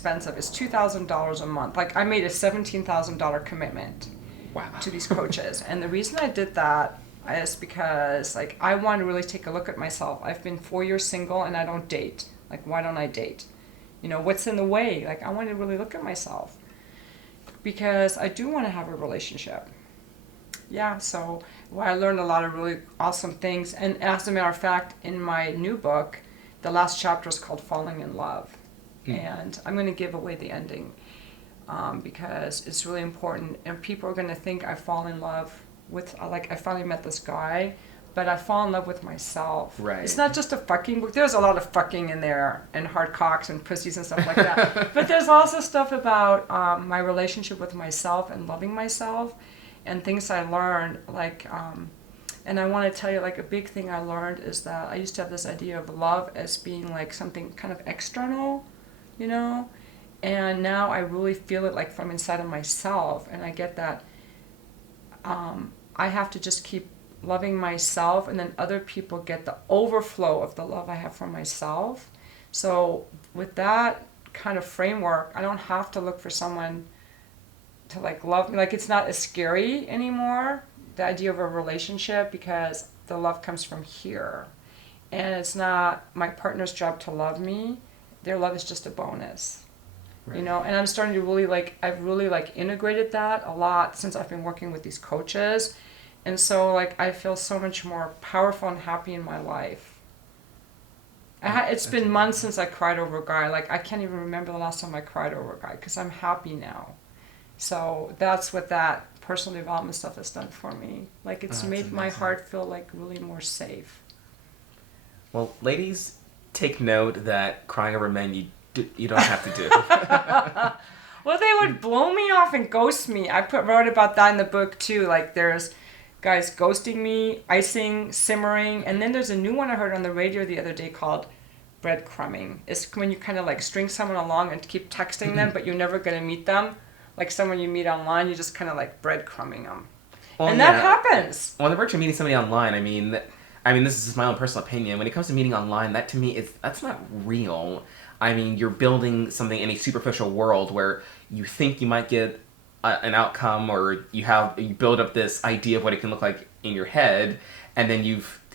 expensive. It's $2,000 a month. Like, I made a $17,000 commitment to these coaches. And the reason I did that is because, like, I want to really take a look at myself. I've been 4 years single and I don't date. Like, why don't I date? You know, what's in the way? Like, I want to really look at myself because I do want to have a relationship. Yeah, so I learned a lot of really awesome things. And as a matter of fact, in my new book, the last chapter is called Falling in Love. And I'm going to give away the ending because it's really important. And people are going to think I fall in love with, like, I finally met this guy, but I fall in love with myself. Right. It's not just a fucking book. There's a lot of fucking in there and hard cocks and pussies and stuff like that. But there's also stuff about my relationship with myself and loving myself and things I learned, like, and I want to tell you, like, a big thing I learned is that I used to have this idea of love as being like something kind of external, you know, and now I really feel it like from inside of myself, and I get that I have to just keep loving myself, and then other people get the overflow of the love I have for myself. So with that kind of framework, I don't have to look for someone to, like, love me. Like, it's not as scary anymore, the idea of a relationship, because the love comes from here. And it's not my partner's job to love me. Their love is just a bonus. Right. You know, and I'm starting to really, like, I've really, like, integrated that a lot since I've been working with these coaches. And so, like, I feel so much more powerful and happy in my life. It's been months since I cried over a guy. Like, I can't even remember the last time I cried over a guy because I'm happy now. So that's what that personal development stuff has done for me. Like, it's made my heart feel, like, really more safe. Well, ladies, take note that crying over men you don't have to do. Well, they would blow me off and ghost me. I wrote about that in the book too. Like, there's guys ghosting me, icing, simmering, and then there's a new one I heard on the radio the other day called breadcrumbing. It's when you kind of, like, string someone along and keep texting them, but you're never going to meet them. Like someone you meet online, you just kind of, like, breadcrumbing them. Well, and that happens. Well, the virtue of meeting somebody online, I mean, this is just my own personal opinion. When it comes to meeting online, that to me that's not real. I mean, you're building something in a superficial world where you think you might get an outcome, or you build up this idea of what it can look like in your head, and then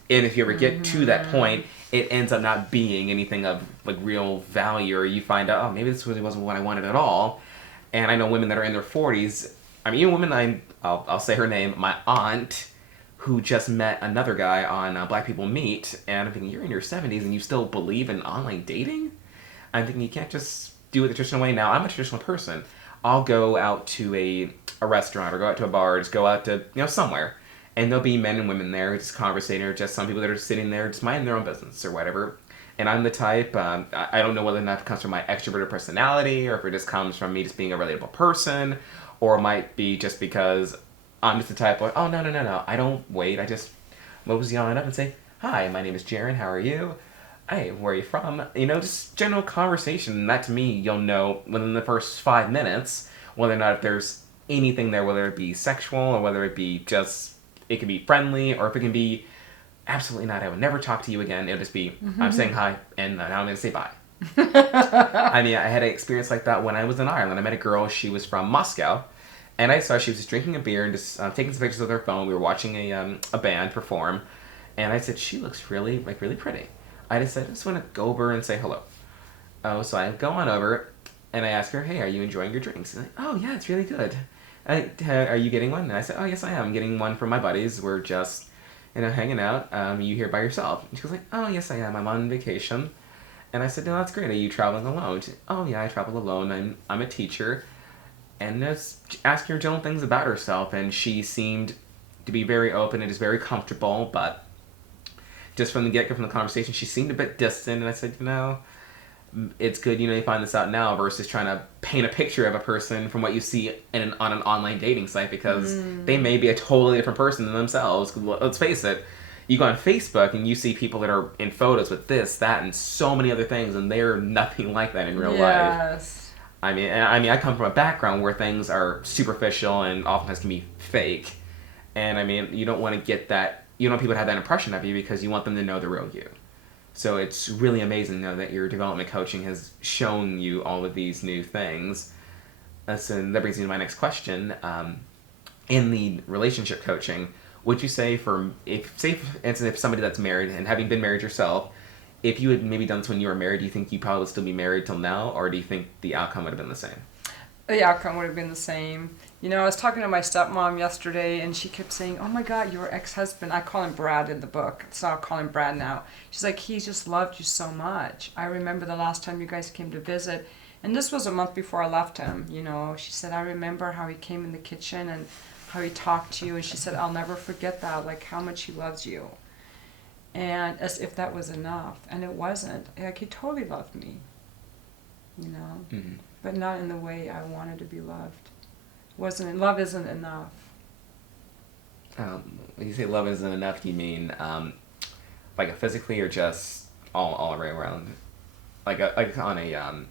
if you ever get to that point, it ends up not being anything of, like, real value, or you find out, oh, maybe this really wasn't what I wanted at all. And I know women that are in their 40s. I mean, even women, I'll say her name, my aunt, who just met another guy on Black People Meet, and I'm thinking, you're in your 70s and you still believe in online dating? I'm thinking, you can't just do it the traditional way. Now, I'm a traditional person. I'll go out to a restaurant or go out to a bar, or just go out to, somewhere, and there'll be men and women there just conversating, or just some people that are sitting there just minding their own business or whatever. And I'm the type, I don't know whether or not it comes from my extroverted personality, or if it just comes from me just being a relatable person, or it might be just because I'm just the type of, oh, no, I don't wait, I just mosey on up and say, hi, my name is Gerren, how are you? Hey, where are you from? Just general conversation. And that, to me, you'll know within the first 5 minutes whether or not if there's anything there, whether it be sexual, or whether it be just, it can be friendly, or if it can be, absolutely not, I would never talk to you again. It'll just be, I'm saying hi, and now I'm going to say bye. I mean, I had an experience like that when I was in Ireland. I met a girl, she was from Moscow, and I saw she was just drinking a beer and just taking some pictures with her phone. We were watching a band perform, and I said, she looks really pretty. I just want to go over and say hello. Oh, so I go on over, and I ask her, hey, are you enjoying your drinks? And like, oh, yeah, it's really good. Are you getting one? And I said, oh, yes, I am. I'm getting one from my buddies. We're just, hanging out. You here by yourself? And she goes like, oh, yes, I am. I'm on vacation. And I said, no, that's great. Are you traveling alone? She said, oh, yeah, I travel alone. I'm a teacher. And just asking her general things about herself, and she seemed to be very open and just very comfortable, but just from the get-go, from the conversation, she seemed a bit distant, and I said, it's good, you find this out now versus trying to paint a picture of a person from what you see on an online dating site, because they may be a totally different person than themselves. Let's face it, you go on Facebook and you see people that are in photos with this, that, and so many other things, and they're nothing like that in real life. I mean, I come from a background where things are superficial and oftentimes can be fake, and I mean, you don't want to get that. You don't want people to have that impression of you because you want them to know the real you. So it's really amazing, that your development coaching has shown you all of these new things. So that brings me to my next question. In the relationship coaching, would you say if somebody that's married and having been married yourself, if you had maybe done this when you were married, do you think you probably would still be married till now, or do you think the outcome would have been the same? The outcome would have been the same. I was talking to my stepmom yesterday, and she kept saying, "Oh my God, your ex-husband." I call him Brad in the book, so I'll call him Brad now. She's like, "He just loved you so much. I remember the last time you guys came to visit, and this was a month before I left him. She said, I remember how he came in the kitchen and how he talked to you, and she said, I'll never forget that, like how much he loves you." And as if that was enough, and it wasn't. Like he totally loved me, Mm-hmm. but not in the way I wanted to be loved. Love isn't enough. When you say love isn't enough, do you mean like physically or just all around? Like on a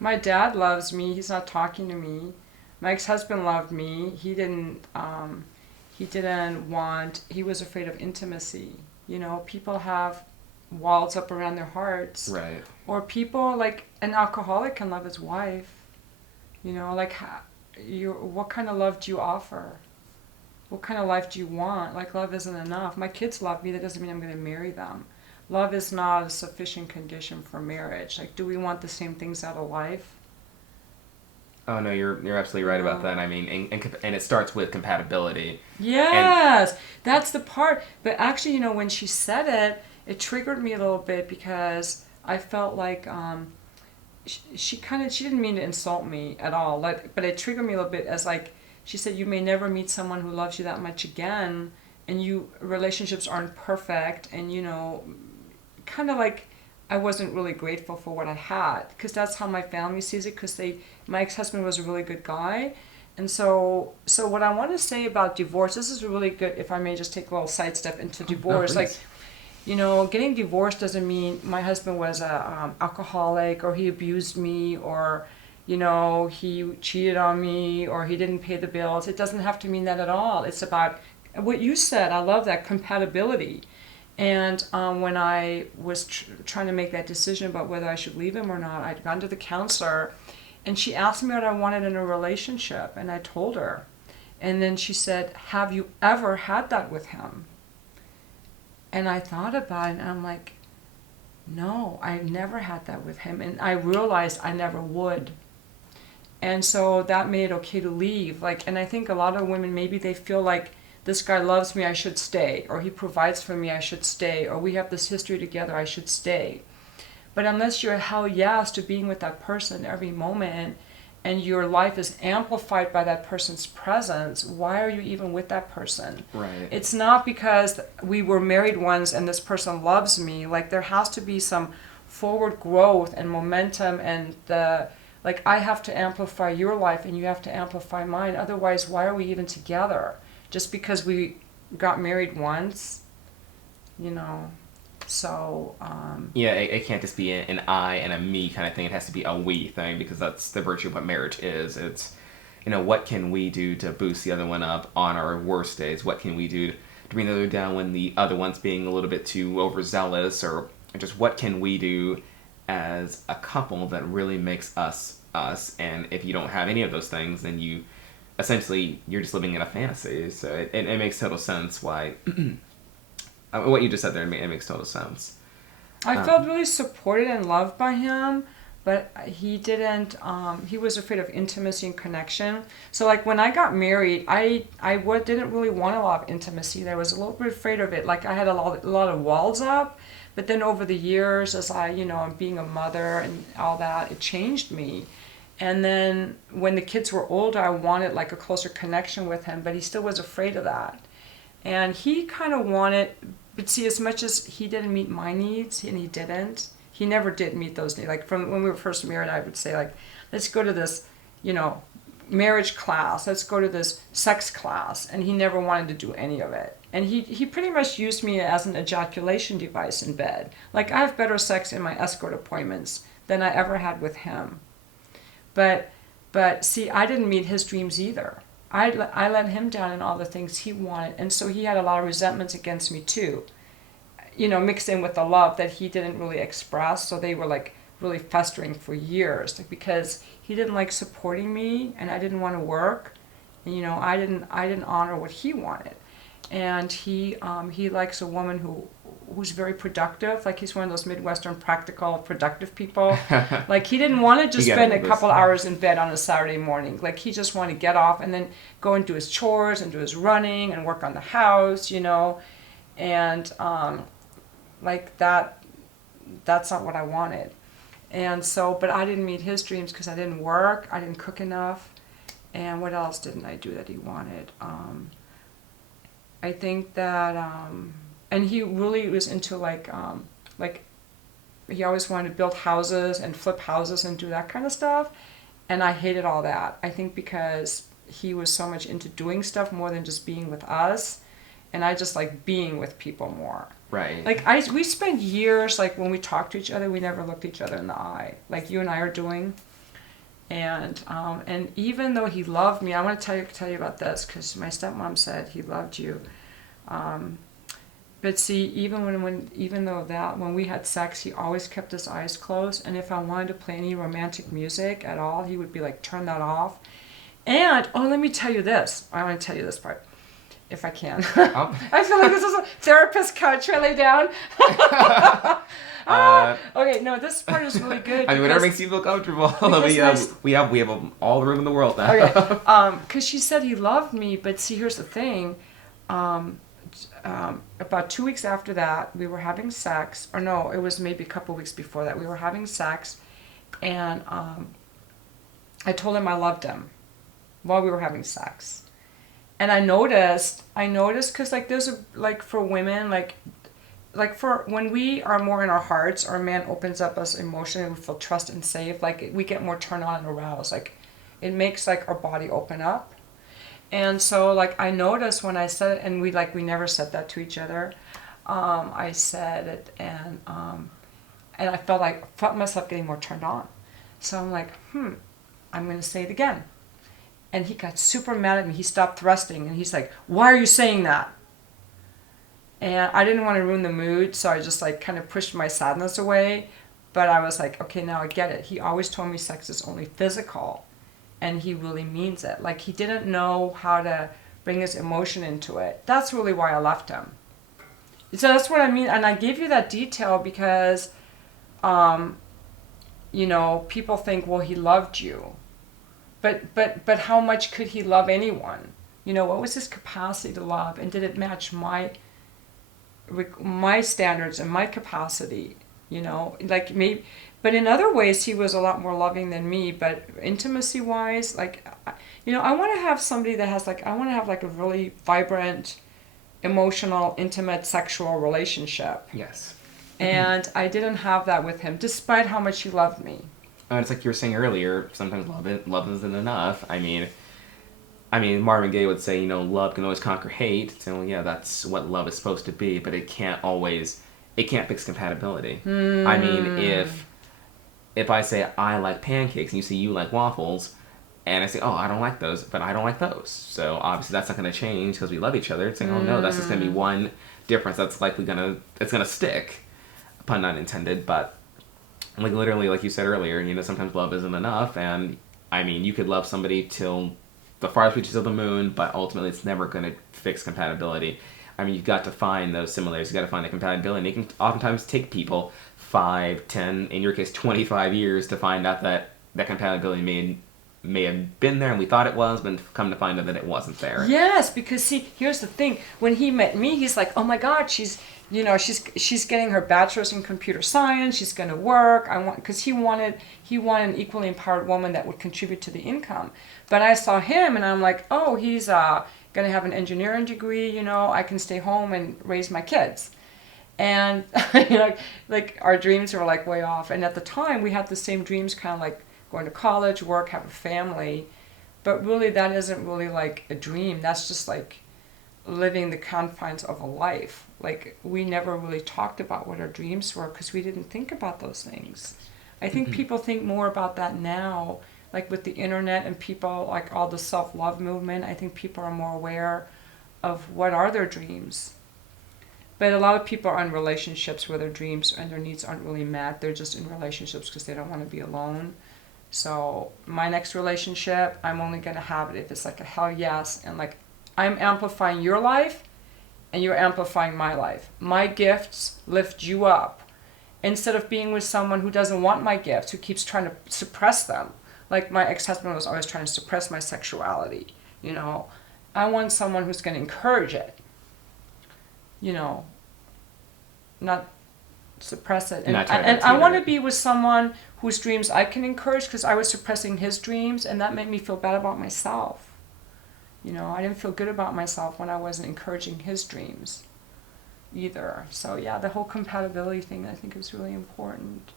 My dad loves me. He's not talking to me. My ex-husband loved me. He didn't. He was afraid of intimacy. People have walls up around their hearts. right. Or people like an alcoholic can love his wife. What kind of love do you offer? What kind of life do you want? Like love isn't enough. My kids love me. That doesn't mean I'm going to marry them. Love is not a sufficient condition for marriage. Like, do we want the same things out of life? Oh no, you're absolutely right about that. I mean, and it starts with compatibility. Yes, that's the part. But actually, when she said it, it triggered me a little bit because I felt like she didn't mean to insult me at all. But it triggered me a little bit as like she said, you may never meet someone who loves you that much again, and relationships aren't perfect, and kind of like I wasn't really grateful for what I had, because that's how my family sees it, because my ex-husband was a really good guy. And so what I want to say about divorce, this is really good, if I may just take a little sidestep into divorce. No, like, getting divorced doesn't mean my husband was a alcoholic, or he abused me, or he cheated on me, or he didn't pay the bills. It doesn't have to mean that at all. It's about what you said. I love that, compatibility. And when I was trying to make that decision about whether I should leave him or not, I'd gone to the counselor, and she asked me what I wanted in a relationship, and I told her. And then she said, "Have you ever had that with him?" And I thought about it, and I'm like, no, I've never had that with him. And I realized I never would. And so that made it okay to leave. And I think a lot of women, maybe they feel like, this guy loves me, I should stay, or he provides for me, I should stay, or we have this history together, I should stay. But unless you're hell yes to being with that person every moment, and your life is amplified by that person's presence, why are you even with that person? Right. It's not because we were married once and this person loves me. Like, there has to be some forward growth and momentum, and I have to amplify your life and you have to amplify mine. Otherwise, why are we even together? Just because we got married once, so... Yeah, it can't just be an I and a me kind of thing. It has to be a we thing, because that's the virtue of what marriage is. It's, what can we do to boost the other one up on our worst days? What can we do to bring the other down when the other one's being a little bit too overzealous? Or just what can we do as a couple that really makes us us? And if you don't have any of those things, then you're just living in a fantasy. So it makes total sense why... what you just said there, it makes total sense. I felt really supported and loved by him, but he didn't, he was afraid of intimacy and connection. So when I got married, I didn't really want a lot of intimacy. I was a little bit afraid of it. I had a lot of walls up, but then over the years, as being a mother and all that, it changed me. And then when the kids were older, I wanted a closer connection with him, but he still was afraid of that. And he kind of wanted, but see, as much as he didn't meet my needs, and he didn't, he never did meet those needs. From when we were first married, I would say, let's go to this, marriage class, let's go to this sex class, and he never wanted to do any of it. And he pretty much used me as an ejaculation device in bed. I have better sex in my escort appointments than I ever had with him. But see, I didn't meet his dreams either. I let him down in all the things he wanted, and so he had a lot of resentments against me too. mixed in with the love that he didn't really express. So they were like really festering for years, like, because he didn't like supporting me, and I didn't want to work, and I didn't honor what he wanted, and he likes a woman who's very productive. Like, he's one of those Midwestern practical, productive people. Like, he didn't want to just spend a couple hours in bed on a Saturday morning. Like, he just wanted to get off and then go and do his chores and do his running and work on the house, and like that's not what I wanted. And so, but I didn't meet his dreams because I didn't work, I didn't cook enough, and what else didn't I do that he wanted? I think that, and he really was into like he always wanted to build houses and flip houses and do that kind of stuff, and I hated all that. I think because he was so much into doing stuff more than just being with us, and I just like being with people more. Right. Like, we spent years, like, when we talked to each other, we never looked each other in the eye, like you and I are doing. And even though he loved me, I want to tell you about this, because my stepmom said he loved you. But see, even when we had sex, he always kept his eyes closed. And if I wanted to play any romantic music at all, he would be like, turn that off. And, let me tell you this. I want to tell you this part, if I can. Oh. I feel like this is a therapist couch I lay down. Okay, no, this part is really good. I mean, whatever makes you feel comfortable. We have all the room in the world now. Okay, because she said he loved me, but see, here's the thing. About 2 weeks after that, we were having sex, or no, it was maybe a couple weeks before that. We were having sex, and I told him I loved him while we were having sex. And I noticed, because like there's for women, like for when we are more in our hearts, or a man opens up us emotionally, we feel trust and safe, like we get more turned on and aroused, like it makes like our body open up. And so like I noticed when I said it, and we never said that to each other, I said it, and I felt myself getting more turned on. So I'm like, I'm going to say it again. And he got super mad at me. He stopped thrusting, and he's like, why are you saying that? And I didn't want to ruin the mood, so I just like kind of pushed my sadness away. But I was like, okay, now I get it. He always told me sex is only physical, and he really means it. Like, he didn't know how to bring his emotion into it. That's really why I left him. So that's what I mean. And I gave you that detail because, people think, well, he loved you. But how much could he love anyone? What was his capacity to love, and did it match my standards and my capacity? Like maybe, but in other ways he was a lot more loving than me. But intimacy wise, like, I want to have somebody that has I want to have like a really vibrant, emotional, intimate, sexual relationship. Yes. And I didn't have that with him, despite how much he loved me. And it's like you were saying earlier, sometimes love isn't enough. I mean, Marvin Gaye would say, love can always conquer hate. So yeah, that's what love is supposed to be, but it can't fix compatibility. I mean, if I say I like pancakes and you say you like waffles, and I say, oh, I don't like those, but I don't like those. So obviously that's not going to change because we love each other. It's like, oh no, that's just going to be one difference that's likely it's going to stick, pun not intended, but like literally, like you said earlier, sometimes love isn't enough, and I mean, you could love somebody till the farthest reaches of the moon, but ultimately it's never going to fix compatibility. I mean, you've got to find those similarities, you've got to find the compatibility, and it can oftentimes take people 5, 10, in your case 25 years to find out that compatibility may have been there and we thought it was, but come to find out that it wasn't there. Yes, because see, here's the thing. When he met me, he's like, oh my God, she's getting her bachelor's in computer science. She's going to work. Because he wanted an equally empowered woman that would contribute to the income. But I saw him and I'm like, oh, he's going to have an engineering degree. I can stay home and raise my kids. And like our dreams were like way off. And at the time we had the same dreams, kind of like going to college, work, have a family. But really that isn't really like a dream. That's just like living the confines of a life. Like, we never really talked about what our dreams were because we didn't think about those things. I think people think more about that now, like with the internet and people, like all the self-love movement. I think people are more aware of what are their dreams. But a lot of people are in relationships where their dreams and their needs aren't really met. They're just in relationships because they don't want to be alone. So my next relationship, I'm only going to have it if it's like a hell yes. And like, I'm amplifying your life and you're amplifying my life. My gifts lift you up. Instead of being with someone who doesn't want my gifts, who keeps trying to suppress them. Like my ex-husband was always trying to suppress my sexuality. You know, I want someone who's going to encourage it. You know, not suppress it. And I want to be with someone whose dreams I can encourage, because I was suppressing his dreams, and that made me feel bad about myself. You know, I didn't feel good about myself when I wasn't encouraging his dreams either. So yeah, the whole compatibility thing I think is really important.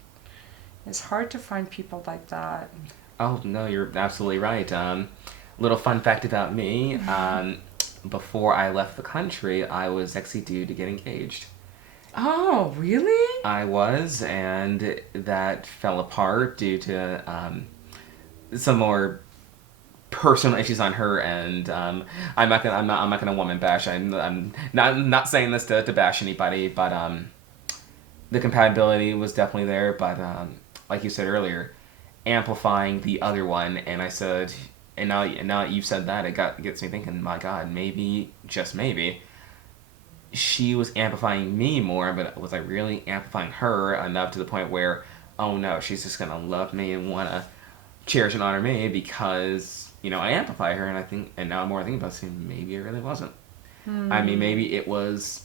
It's hard to find people like that. Oh, no, you're absolutely right. Little fun fact about me. Before I left the country, I was actually due to get engaged. Oh, really? I was, and that fell apart due to some more personal issues on her end. I'm not gonna woman bash. I'm not saying this to bash anybody, but the compatibility was definitely there. But like you said earlier, amplifying the other one, and I said. And now you've said that, it gets me thinking, my God, maybe, just maybe, she was amplifying me more, but was I really amplifying her enough to the point where, oh no, she's just going to love me and want to cherish and honor me because, you know, I amplify her, and now I'm more thinking about saying, maybe it really wasn't. I mean, maybe it was,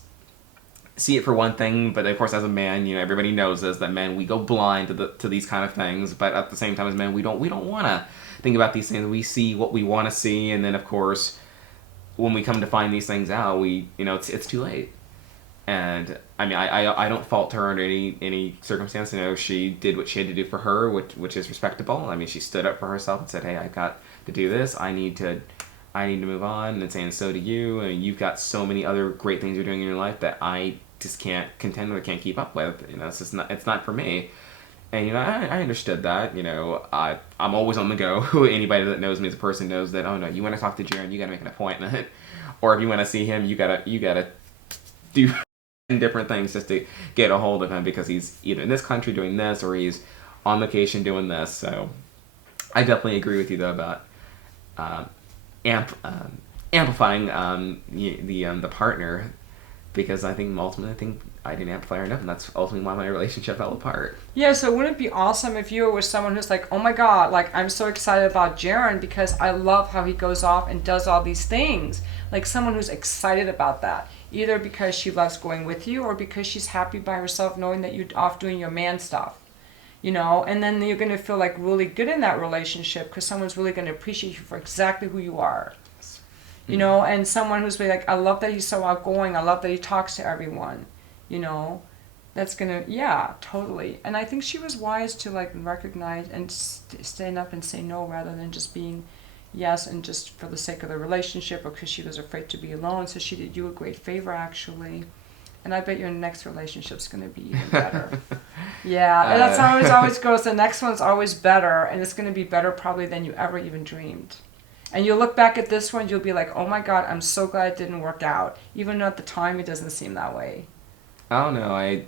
see it for one thing, but of course as a man, you know, everybody knows this, that men, we go blind to these kind of things, but at the same time as men, we don't want to think about these things. We see what we want to see, and then of course when we come to find these things out, it's too late. And I mean, I don't fault her under any circumstance. You know, she did what she had to do for her, which is respectable. I mean, she stood up for herself and said, hey, I've got to do this, I need to move on, and saying, so do you, and you've got so many other great things you're doing in your life that I just can't contend with, can't keep up with. You know, it's not for me. And, you know, I understood that. You know, I'm always on the go. Anybody that knows me as a person knows that, oh no, you want to talk to Gerren, you got to make an appointment. Or if you want to see him, you gotta do different things just to get a hold of him, because he's either in this country doing this or he's on location doing this. So I definitely agree with you though about amplifying the partner, because I think I didn't amplify her enough, and that's ultimately why my relationship fell apart. Yeah, so wouldn't it be awesome if you were with someone who's like, oh my God, like I'm so excited about Gerren because I love how he goes off and does all these things. Like someone who's excited about that, either because she loves going with you or because she's happy by herself knowing that you're off doing your man stuff. You know, and then you're going to feel like really good in that relationship because someone's really going to appreciate you for exactly who you are. You know, and someone who's really like, I love that he's so outgoing. I love that he talks to everyone. You know, that's gonna, yeah, totally. And I think she was wise to like recognize and stand up and say no rather than just being yes and just for the sake of the relationship or because she was afraid to be alone. So she did you a great favor actually. And I bet your next relationship's gonna be even better. Yeah, and that's how it always goes. The next one's always better, and it's gonna be better probably than you ever even dreamed. And you'll look back at this one, you'll be like, oh my God, I'm so glad it didn't work out. Even though at the time it doesn't seem that way. Oh no, I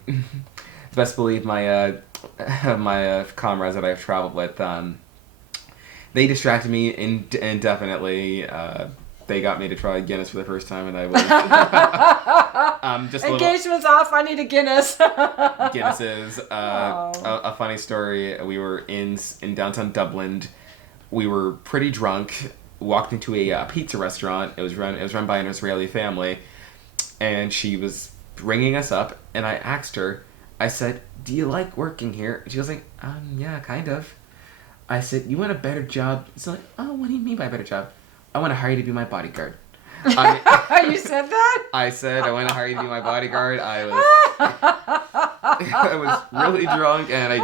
best believe my comrades that I've traveled with, they distracted me indefinitely. They got me to try Guinness for the first time, and I was just engagement's off. I need a Guinness. Guinnesses. A funny story. We were in downtown Dublin. We were pretty drunk. Walked into a pizza restaurant. It was run by an Israeli family, and she was bringing us up, and I asked her, I said, do you like working here? She was like, yeah, kind of. I said, you want a better job? She's like, oh, what do you mean by a better job? I want to hire you to be my bodyguard. You said that? I said, I want to hire you to be my bodyguard. I was really drunk, and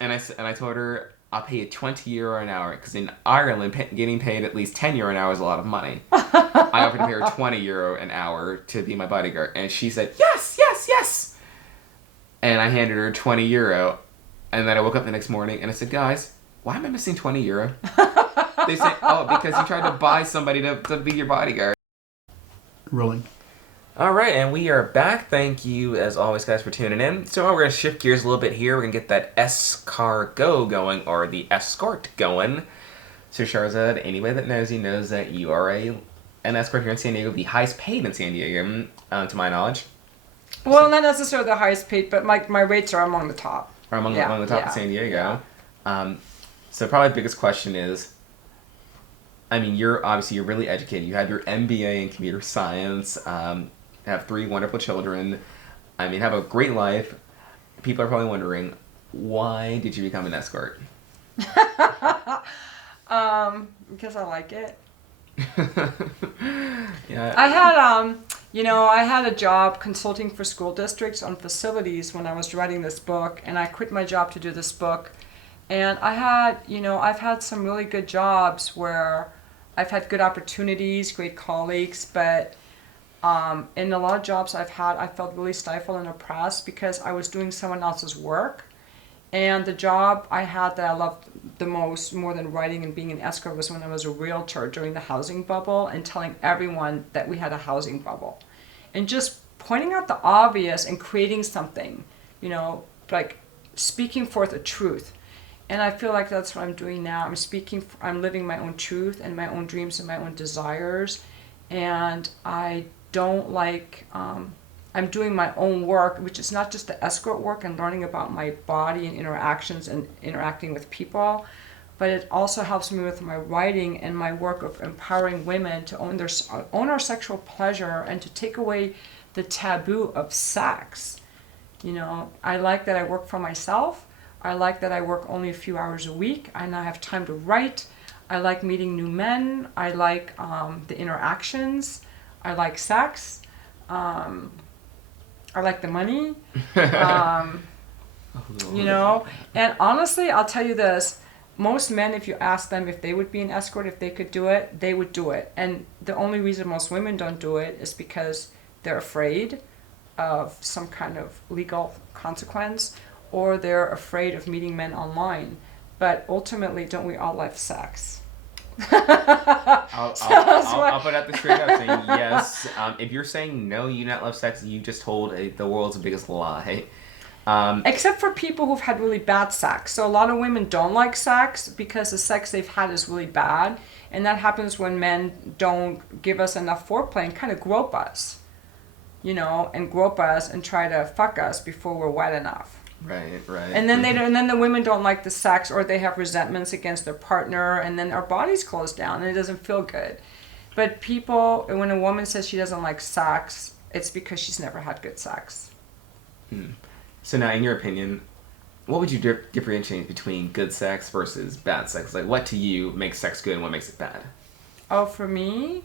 I told her, I'll pay you €20 an hour, because in Ireland, getting paid at least €10 an hour is a lot of money. I offered to pay her €20 an hour to be my bodyguard, and she said, yes, yes, yes! And I handed her €20, and then I woke up the next morning, and I said, guys, why am I missing €20? They say, oh, because you tried to buy somebody to be your bodyguard. Rolling. All right, and we are back. Thank you, as always, guys, for tuning in. So we're going to shift gears a little bit here. We're going to get that escargot going, or the escort going. So Schahrzad, anybody that knows you knows that you are an escort here in San Diego, the highest paid in San Diego, to my knowledge. Well, not necessarily the highest paid, but my rates are among the top. Or among the top of San Diego. Yeah. So probably the biggest question is, I mean, you're really educated. You have your MBA in computer science. Have 3 wonderful children. I mean, have a great life. People are probably wondering, why did you become an escort? Because I like it. Yeah. I had a job consulting for school districts on facilities when I was writing this book, and I quit my job to do this book. And I've had some really good jobs where I've had good opportunities, great colleagues, but in a lot of jobs I've had, I felt really stifled and oppressed because I was doing someone else's work. And the job I had that I loved the most, more than writing and being an escort, was when I was a realtor during the housing bubble and telling everyone that we had a housing bubble. And just pointing out the obvious and creating something, like speaking forth a truth. And I feel like that's what I'm doing now. I'm living my own truth and my own dreams and my own desires. And I don't like, I'm doing my own work, which is not just the escort work and learning about my body and interactions and interacting with people, but it also helps me with my writing and my work of empowering women to own our sexual pleasure and to take away the taboo of sex. I like that I work for myself. I like that I work only a few hours a week and I have time to write. I like meeting new men. I like the interactions. I like sex. I like the money. And honestly, I'll tell you this. Most men, if you ask them if they would be an escort, if they could do it, they would do it. And the only reason most women don't do it is because they're afraid of some kind of legal consequence, or they're afraid of meeting men online. But ultimately, don't we all love sex? I'll put out the straight up saying yes. If you're saying no, you do not love sex, you just told the world's biggest lie. Except for people who've had really bad sex. So a lot of women don't like sex because the sex they've had is really bad. And that happens when men don't give us enough foreplay and kind of grope us. And grope us and try to fuck us before we're wet enough. Right. And then the women don't like the sex, or they have resentments against their partner, and then our bodies close down and it doesn't feel good. But when a woman says she doesn't like sex, it's because she's never had good sex. So now, in your opinion, what would you differentiate between good sex versus bad sex? Like, what to you makes sex good and what makes it bad? Oh, for me?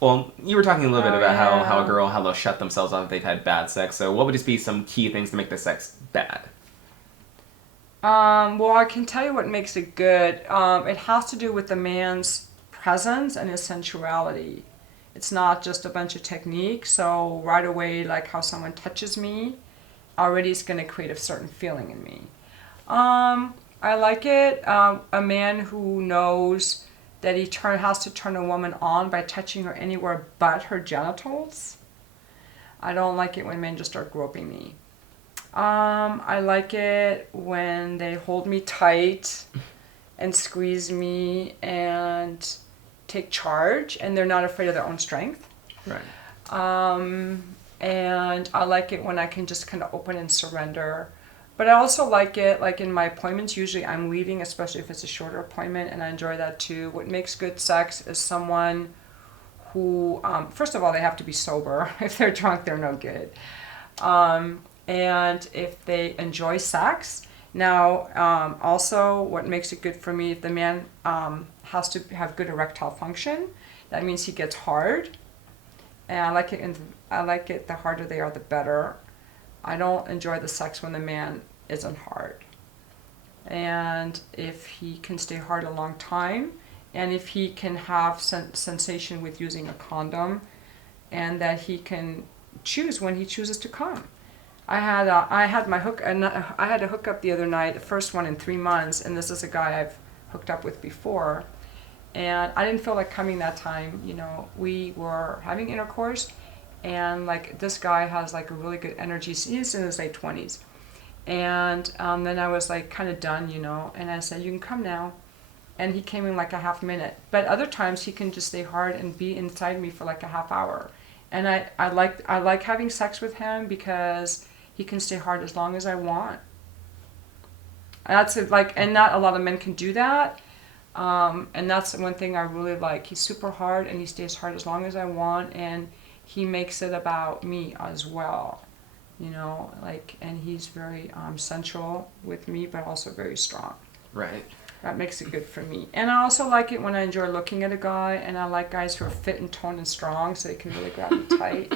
Well, you were talking a little bit about how a girl, how they'll shut themselves off if they've had bad sex. So what would just be some key things to make the sex bad? Well, I can tell you what makes it good. It has to do with the man's presence and his sensuality. It's not just a bunch of technique. So right away, like how someone touches me, already is going to create a certain feeling in me. I like it. A man who knows that he has to turn a woman on by touching her anywhere but her genitals. I don't like it when men just start groping me. I like it when they hold me tight and squeeze me and take charge, and they're not afraid of their own strength. Right. And I like it when I can just kind of open and surrender. But I also like it, like in my appointments, usually I'm leading, especially if it's a shorter appointment, and I enjoy that too. What makes good sex is someone who, first of all, they have to be sober. If they're drunk, they're no good. And if they enjoy sex. Now, also, what makes it good for me, if the man has to have good erectile function, that means he gets hard. And I like it, the harder they are, the better. I don't enjoy the sex when the man isn't hard. And if he can stay hard a long time, and if he can have sensation with using a condom, and that he can choose when he chooses to come. I had a hookup the other night, the first one in 3 months, and this is a guy I've hooked up with before, and I didn't feel like coming that time. We were having intercourse, And like this guy has like a really good energy. He's in his late 20s. And then I was like kind of done, you know, and I said, you can come now. And he came in like a half minute. But other times he can just stay hard and be inside me for like a half hour. And I like having sex with him because he can stay hard as long as I want. And not a lot of men can do that. And that's one thing I really like. He's super hard and he stays hard as long as I want, and he makes it about me as well. You know, like, and he's very sensual with me, but also very strong. Right. That makes it good for me. And I also like it when I enjoy looking at a guy, and I like guys who are fit and toned and strong, so they can really grab me tight.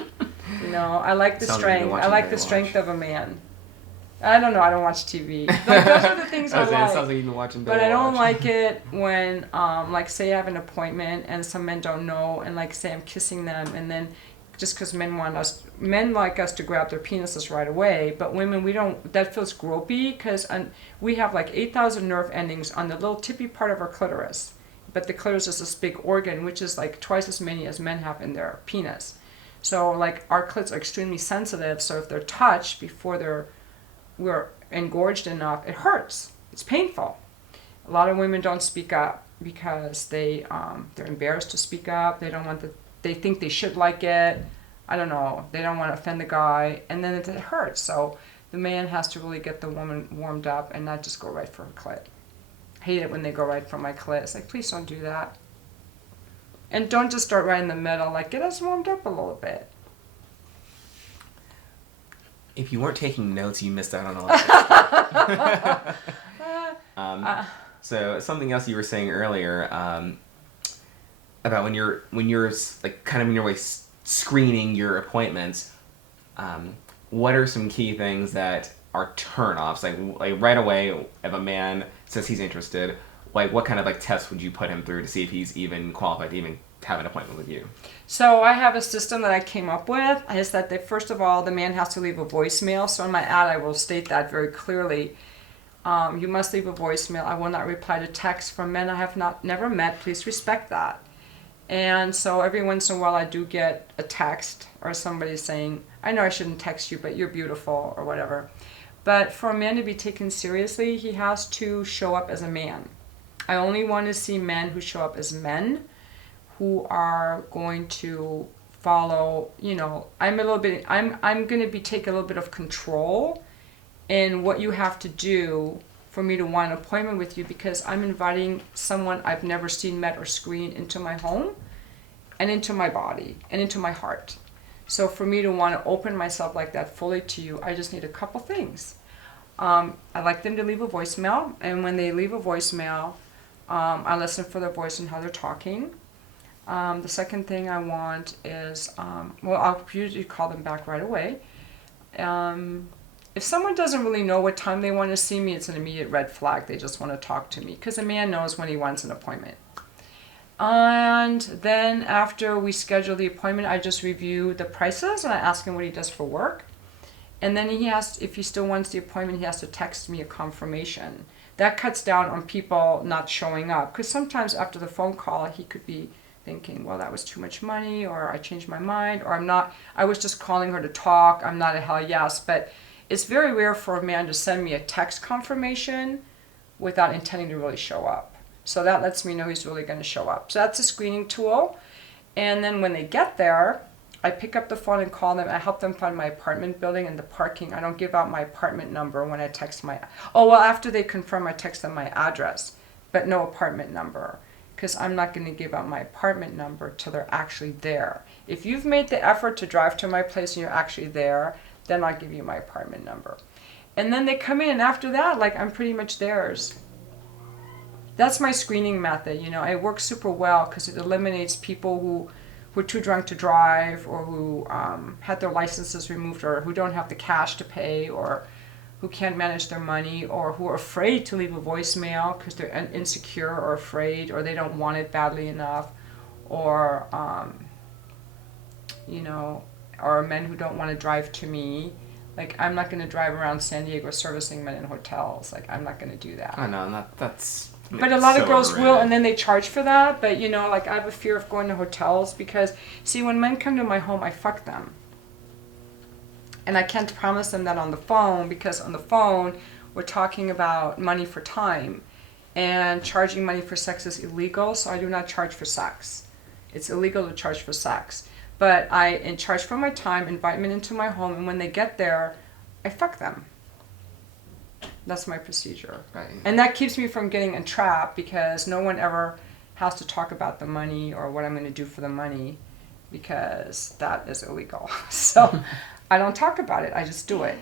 You know, I like the strength. I like the strength of a man. I don't know. I don't watch TV. Like, those are the things I like. It sounds like you've been watching. But I don't like it when, like, say I have an appointment and some men don't know, and like, say I'm kissing them, and then just because men like us to grab their penises right away, but women, we don't. That feels gropey because we have like 8,000 nerve endings on the little tippy part of our clitoris, but the clitoris is this big organ, which is like twice as many as men have in their penis. So like our clits are extremely sensitive. So if they're touched before we're engorged enough, it hurts. It's painful. A lot of women don't speak up because they're embarrassed to speak up. They don't want they think they should like it. I don't know. They don't want to offend the guy, and then it hurts. So the man has to really get the woman warmed up and not just go right for her clit. I hate it when they go right for my clit. It's like, please don't do that. And don't just start right in the middle. Like, get us warmed up a little bit. If you weren't taking notes, you missed out on all that stuff. So something else you were saying earlier about when you're like kind of in your way screening your appointments. What are some key things that are turn-offs? Like right away, if a man says he's interested, like what kind of like tests would you put him through to see if he's even qualified to even have an appointment with you? So I have a system that I came up with. Is that first of all, the man has to leave a voicemail. So in my ad, I will state that very clearly. You must leave a voicemail. I will not reply to texts from men I have never met. Please respect that. And so every once in a while, I do get a text or somebody saying, I know I shouldn't text you, but you're beautiful or whatever. But for a man to be taken seriously, he has to show up as a man. I only want to see men who show up as men, who are going to follow, you know, I'm going to be taking a little bit of control in what you have to do for me to want an appointment with you, because I'm inviting someone I've never seen, met, or screened into my home and into my body and into my heart. So for me to want to open myself like that fully to you, I just need a couple things. I like them to leave a voicemail, and when they leave a voicemail, I listen for their voice and how they're talking. The second thing I want is, I'll usually call them back right away. If someone doesn't really know what time they want to see me, it's an immediate red flag. They just want to talk to me, because a man knows when he wants an appointment. And then after we schedule the appointment, I just review the prices and I ask him what he does for work. And then if he still wants the appointment, he has to text me a confirmation. That cuts down on people not showing up, because sometimes after the phone call, he could be thinking, well, that was too much money, or I changed my mind, or I was just calling her to talk, I'm not a hell yes. But it's very rare for a man to send me a text confirmation without intending to really show up. So that lets me know he's really going to show up. So that's a screening tool. And then when they get there, I pick up the phone and call them. I help them find my apartment building and the parking. I don't give out my apartment number when I text after they confirm, I text them my address, but no apartment number, because I'm not going to give out my apartment number till they're actually there. If you've made the effort to drive to my place and you're actually there, then I'll give you my apartment number. And then they come in, and after that, like, I'm pretty much theirs. That's my screening method. You know, it works super well because it eliminates people who are too drunk to drive, or who had their licenses removed, or who don't have the cash to pay, or who can't manage their money, or who are afraid to leave a voicemail because they're insecure or afraid, or they don't want it badly enough, or or men who don't want to drive to me. Like, I'm not going to drive around San Diego servicing men in hotels. Like, I'm not going to do that. I know, and that's But a lot of So girls will, overrated. and then they charge for that. But you know, like I have a fear of going to hotels because, see, when men come to my home, I fuck them. And I can't promise them that on the phone because on the phone, we're talking about money for time. And charging money for sex is illegal, so I do not charge for sex. It's illegal to charge for sex. But I charge for my time, invite men into my home, and when they get there, I fuck them. That's my procedure. Right. And that keeps me from getting entrapped because no one ever has to talk about the money or what I'm going to do for the money because that is illegal. So I don't talk about it. I just do it.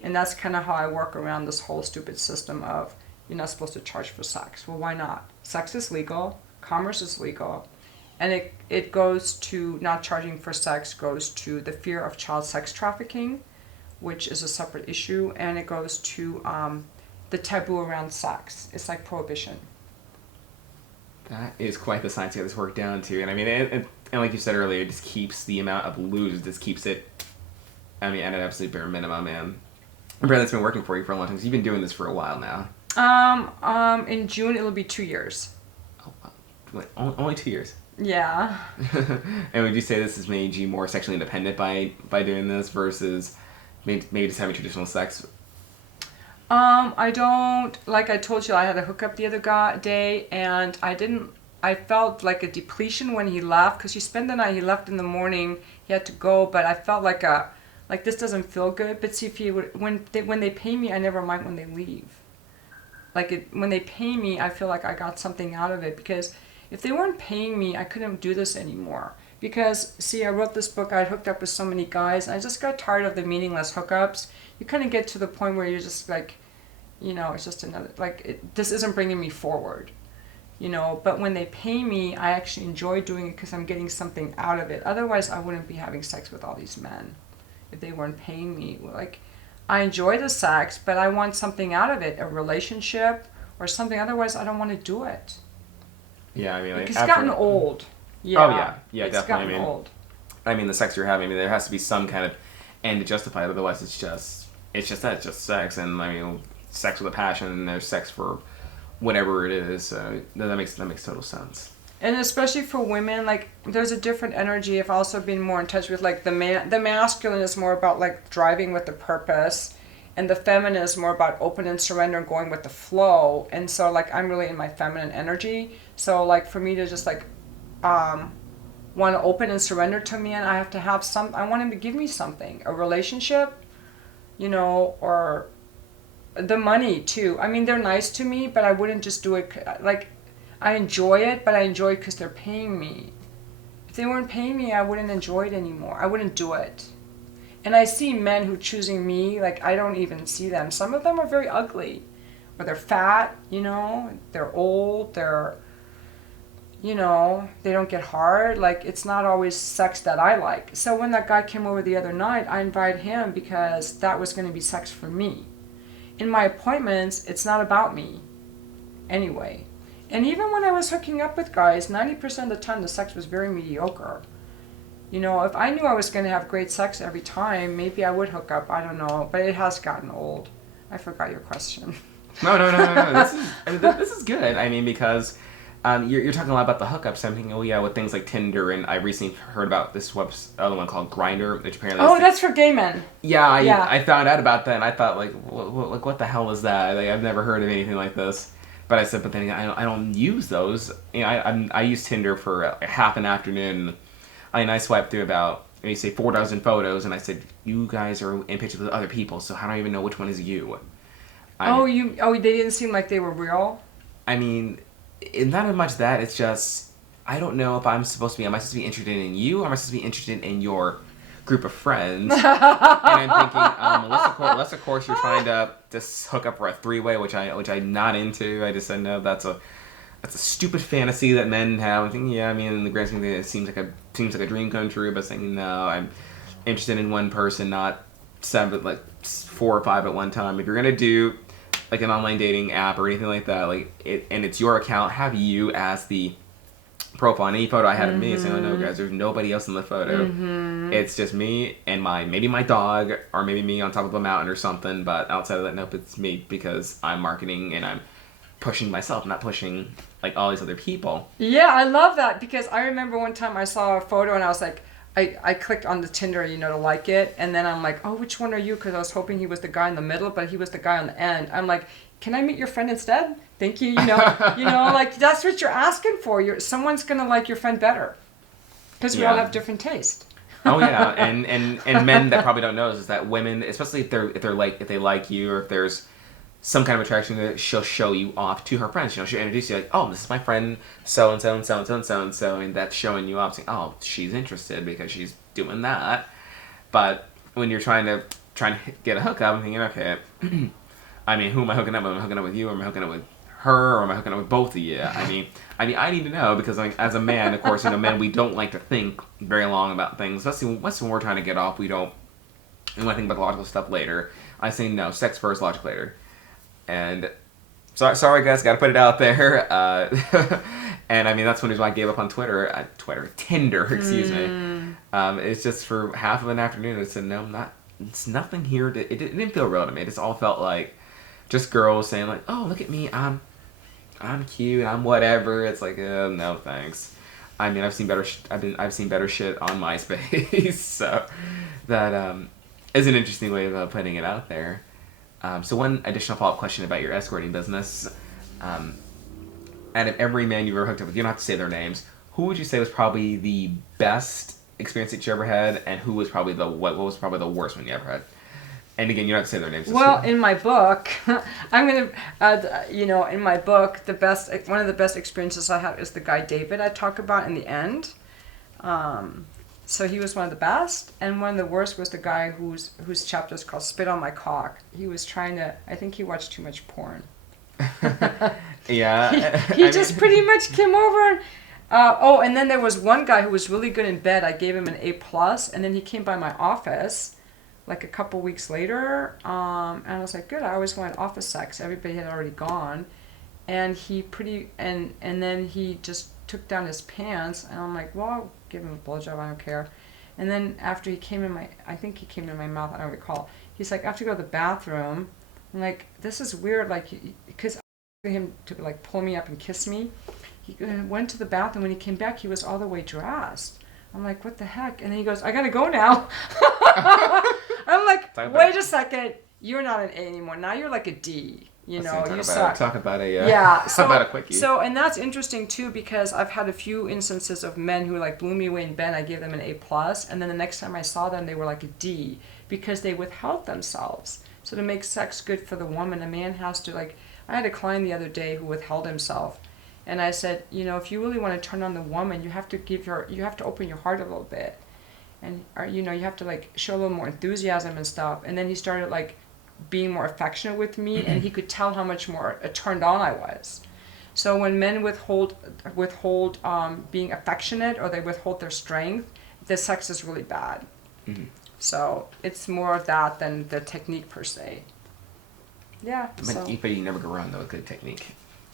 And that's kind of how I work around this whole stupid system of you're not supposed to charge for sex. Well, why not? Sex is legal. Commerce is legal. And it goes to not charging for sex goes to the fear of child sex trafficking, which is a separate issue, and it goes to the taboo around sex. It's like prohibition. That is quite the science to get this work down to. And I mean, and like you said earlier, it just keeps the amount of lose, just keeps it, I mean, at an absolute bare minimum, man. Apparently it's been working for you for a long time, because you've been doing this for a while now. In June, it'll be 2 years. Oh, wow. Wait, only 2 years? Yeah. And would you say this has made you more sexually independent by doing this versus maybe just having traditional sex? I don't, like I told you, I had a hookup the other day, and I felt like a depletion when he left, because he spent the night, he left in the morning, he had to go, but I felt like this doesn't feel good. But see, if he would, when they pay me, I never mind when they leave. When they pay me, I feel like I got something out of it, because if they weren't paying me, I couldn't do this anymore. Because, see, I wrote this book, I had hooked up with so many guys, and I just got tired of the meaningless hookups. You kind of get to the point where you're just like, you know, it's just another, this isn't bringing me forward, you know. But when they pay me, I actually enjoy doing it because I'm getting something out of it. Otherwise, I wouldn't be having sex with all these men if they weren't paying me. Like, I enjoy the sex, but I want something out of it, a relationship or something. Otherwise, I don't want to do it. Yeah, I mean, like, It's gotten old. Yeah. Oh, yeah, it's definitely. Gotten old. I mean, the sex you're having, I mean, there has to be some kind of end to justify it. Otherwise, it's just sex. And I mean, sex with a passion, and there's sex for whatever it is. So that makes total sense. And especially for women, like, there's a different energy. I've also been more in touch with, like, the masculine is more about, like, driving with the purpose, and the feminine is more about open and surrender and going with the flow. And so, like, I'm really in my feminine energy. So, like, for me to just, like, want to open and surrender to me, and I have to have I want him to give me something, a relationship, you know, or the money too. I mean, they're nice to me, but I wouldn't just do it, like, I enjoy it, but I enjoy it because they're paying me. If they weren't paying me, I wouldn't enjoy it anymore. I wouldn't do it. And I see men who choosing me, like, I don't even see them. Some of them are very ugly, or they're fat, you know, they're old, you know, they don't get hard. Like, it's not always sex that I like. So when that guy came over the other night, I invited him because that was going to be sex for me. In my appointments, it's not about me anyway. And even when I was hooking up with guys, 90% of the time the sex was very mediocre. You know, if I knew I was going to have great sex every time, maybe I would hook up. I don't know. But it has gotten old. I forgot your question. No. This is good. I mean, because you're talking a lot about the hookups. I'm thinking, oh yeah, with things like Tinder, and I recently heard about this other one called Grindr, which apparently. Oh, that's for gay men. Yeah, I found out about that, and I thought, like, what the hell is that? Like, I've never heard of anything like this. But I said, but then again, I don't use those. You know, I use Tinder for half an afternoon. I swiped through about, maybe say 4 dozen photos, and I said, you guys are in pictures with other people, so how do I even know which one is you? They didn't seem like they were real? I mean, it's not much that, it's just, I don't know if am I supposed to be interested in you, or am I supposed to be interested in your group of friends? And I'm thinking, unless of course you're trying to just hook up for a 3-way, which I'm not into. I just said, no, that's a stupid fantasy that men have. I'm thinking, yeah, I mean, in the grand scheme of things, it seems like a dream come true, but saying, no, I'm interested in one person, not 7, like 4 or 5 at one time. If you're gonna do like an online dating app or anything like that, and it's your account, have you as the profile. On any photo I had of me, saying, oh no, guys, there's nobody else in the photo. Mm-hmm. It's just me and maybe my dog, or maybe me on top of a mountain or something. But outside of that, nope, it's me, because I'm marketing and I'm pushing myself, not pushing like all these other people. Yeah, I love that because I remember one time I saw a photo and I was like, I clicked on the Tinder, to like it, and then I'm like, oh, which one are you? Because I was hoping he was the guy in the middle, but he was the guy on the end. I'm like, can I meet your friend instead? Thank you. Like that's what you're asking for. Someone's gonna like your friend better because we all have different taste. Oh yeah, and men that probably don't know is that women, especially if they like you, or if there's some kind of attraction, she'll show you off to her friends. She'll introduce you like, oh, this is my friend so and so and so and so and so and so, and that's showing you off, saying, oh, she's interested because she's doing that. But when you're trying to get a hookup, I'm thinking, okay, I mean, who am I hooking up with? Am I hooking up with you, or am I hooking up with her, or am I hooking up with both of you? I mean, I need to know because, as a man, of course, men, we don't like to think very long about things, especially when we're trying to get off. We want to think about the logical stuff later. I say no, sex first, logic later. And sorry guys, got to put it out there. And I mean, that's when I gave up on Tinder, excuse me. It's just for half of an afternoon. I said, no, it's nothing here. It didn't feel real to me. It just all felt like just girls saying like, oh, look at me, I'm cute, I'm whatever. It's like, no thanks. I mean, I've seen better shit on MySpace. So that is an interesting way of putting it out there. So one additional follow-up question about your escorting business. Out of every man you've ever hooked up with, you don't have to say their names, who would you say was probably the best experience that you ever had, and who was probably what was probably the worst one you ever had? And again, you don't have to say their names. Well, in my book, I'm going to, in my book, one of the best experiences I had is the guy David I talk about in the end. So he was one of the best, and one of the worst was the guy whose chapter is called Spit on My Cock. He was I think he watched too much porn. Yeah. He just pretty much came over. And then there was one guy who was really good in bed. I gave him an A+, and then he came by my office like a couple weeks later, and I was like, good, I always wanted office sex. Everybody had already gone. And and then he just took down his pants, and I'm like, well, I'll give him a blowjob, I don't care. And then after he came in I think he came in my mouth, I don't recall. He's like, I have to go to the bathroom. I'm like, this is weird, like, because I wanted him to like pull me up and kiss me. He went to the bathroom. When he came back, he was all the way dressed. I'm like, what the heck? And then he goes, I gotta go now. I'm like, wait a second, you're not an A anymore. Now you're like a D. You suck. Talk about a about a quickie. So, and that's interesting too, because I've had a few instances of men who like blew me away in bed. I gave them an A+, and then the next time I saw them, they were like a D because they withheld themselves. So to make sex good for the woman, a man has to like. I had a client the other day who withheld himself, and I said, if you really want to turn on the woman, you have to open your heart a little bit, and you have to like show a little more enthusiasm and stuff. And then he started like being more affectionate with me, and he could tell how much more turned on I was. So when men withhold being affectionate, or they withhold their strength, the sex is really bad. Mm-hmm. So it's more of that than the technique per se. Yeah. But you can never go wrong though with good technique.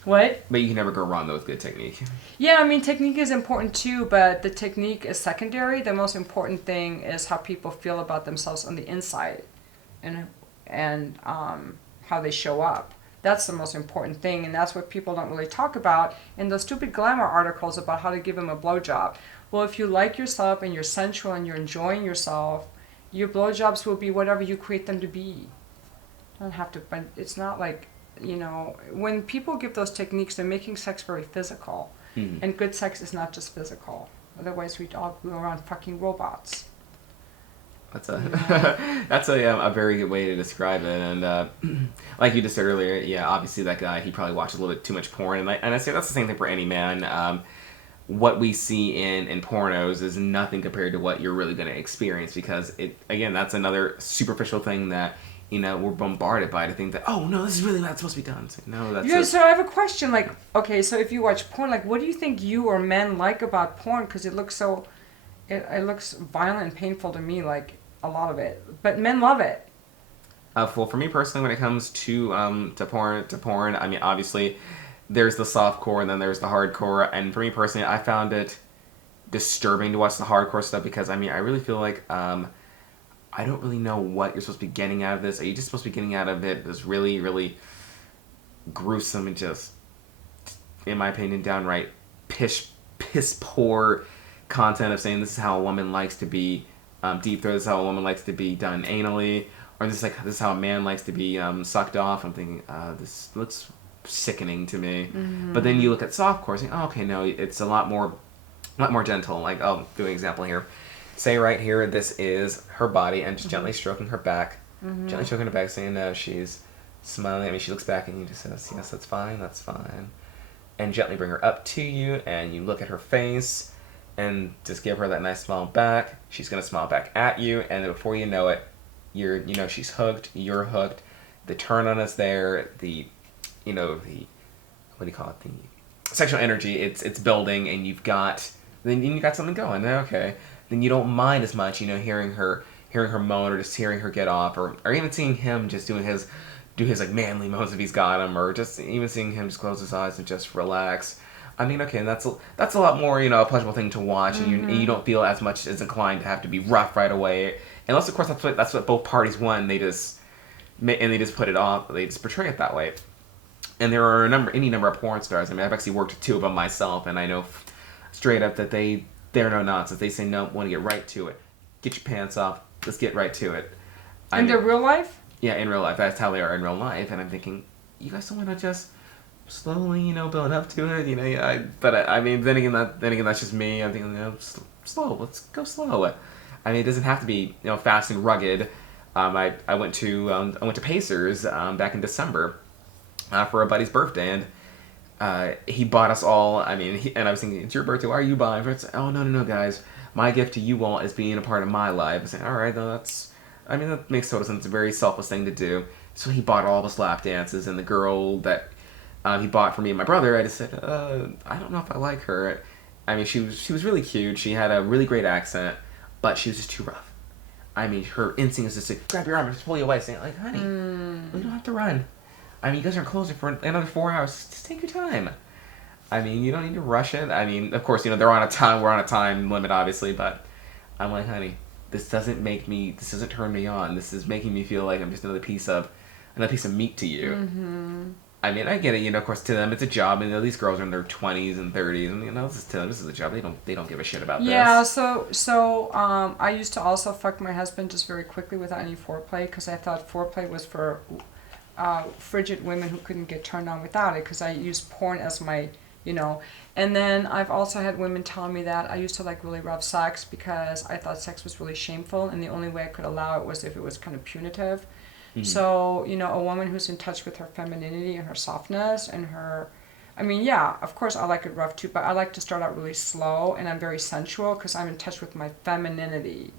What? But you can never go wrong though with good technique. Yeah, I mean, technique is important too, but the technique is secondary. The most important thing is how people feel about themselves on the inside, and how they show up. That's the most important thing, and that's what people don't really talk about in those stupid glamour articles about how to give them a blowjob. Well, if you like yourself and you're sensual and you're enjoying yourself, your blowjobs will be whatever you create them to be. Don't have to, but it's not like, when people give those techniques, they're making sex very physical. Mm-hmm. And good sex is not just physical. Otherwise, we'd all go around fucking robots. That's a very good way to describe it. And like you just said earlier, yeah, obviously that guy, he probably watched a little bit too much porn. And I say that's the same thing for any man. What we see in pornos is nothing compared to what you're really going to experience, because that's another superficial thing that we're bombarded by, to think that, oh no, this is really not supposed to be done. So, no, that's So I have a question. Like, okay, so if you watch porn, like, what do you think you or men like about porn? Because it looks it looks violent and painful to me, like a lot of it. But men love it. Well, for me personally, when it comes to porn, I mean, obviously, there's the softcore and then there's the hardcore. And for me personally, I found it disturbing to watch the hardcore stuff, because I really feel like I don't really know what you're supposed to be getting out of this. Are you just supposed to be getting out of it this really, really gruesome and just, in my opinion, downright piss poor content of saying this is how a woman likes to be deep throat, this is how a woman likes to be done anally, or this is how a man likes to be sucked off. I'm thinking, this looks sickening to me. But then you look at softcore, saying, oh, okay, no, it's a lot more gentle. Like, I'll do an example here. Say right here, this is her body, and just gently stroking her back, gently stroking her back, saying no. She's smiling at me. She looks back and you just says, yes, that's fine, and gently bring her up to you, and you look at her face, and just give her that nice smile back. She's gonna smile back at you, and then before you know it, she's hooked. You're hooked. The turn on is there. The what do you call it? The sexual energy. It's building, and you got something going. Okay. Then you don't mind as much, hearing her moan, or just hearing her get off, or even seeing him just do his like manly moans if he's got him, or just even seeing him just close his eyes and just relax. I mean, okay, that's a lot more, a pleasurable thing to watch, and you don't feel as much as inclined to have to be rough right away, unless of course that's what both parties want. They just put it off. They just portray it that way. And there are any number of porn stars. I mean, I've actually worked with 2 of them myself, and I know straight up that they're no nonsense. They say no, want to get right to it. Get your pants off. Let's get right to it. In their real life? Yeah, in real life. That's how they are in real life. And I'm thinking, you guys don't want to just slowly, build up to it, But I mean, then again, that's just me. I'm thinking, slow. Let's go slow. I mean, it doesn't have to be, fast and rugged. I went to Pacers back in December for a buddy's birthday, and he bought us all. I mean, and I was thinking, it's your birthday. Why are you buying? Oh, no, guys. My gift to you all is being a part of my life. I said, all right, though, that makes total sense. It's a very selfless thing to do. So he bought all of us lap dances, and the girl that he bought for me and my brother, I just said, I don't know if I like her. I mean, she was really cute. She had a really great accent, but she was just too rough. I mean, her instinct is just to grab your arm and just pull you away, saying, like, honey, we don't have to run. I mean, you guys aren't closing for another 4 hours. Just take your time. I mean, you don't need to rush it. I mean, of course, we're on a time limit, obviously, but I'm like, honey, this doesn't turn me on. This is making me feel like I'm just another piece of meat to you. Mm-hmm. I mean, I get it, of course, to them it's a job, and these girls are in their 20s and 30s, and this is a job. They don't give a shit about this. Yeah, so I used to also fuck my husband just very quickly without any foreplay, because I thought foreplay was for frigid women who couldn't get turned on without it, because I used porn as my, And then I've also had women tell me that I used to like really rough sex because I thought sex was really shameful, and the only way I could allow it was if it was kind of punitive. Mm-hmm. So, a woman who's in touch with her femininity and her softness and her... I mean, yeah, of course I like it rough too, but I like to start out really slow, and I'm very sensual because I'm in touch with my femininity.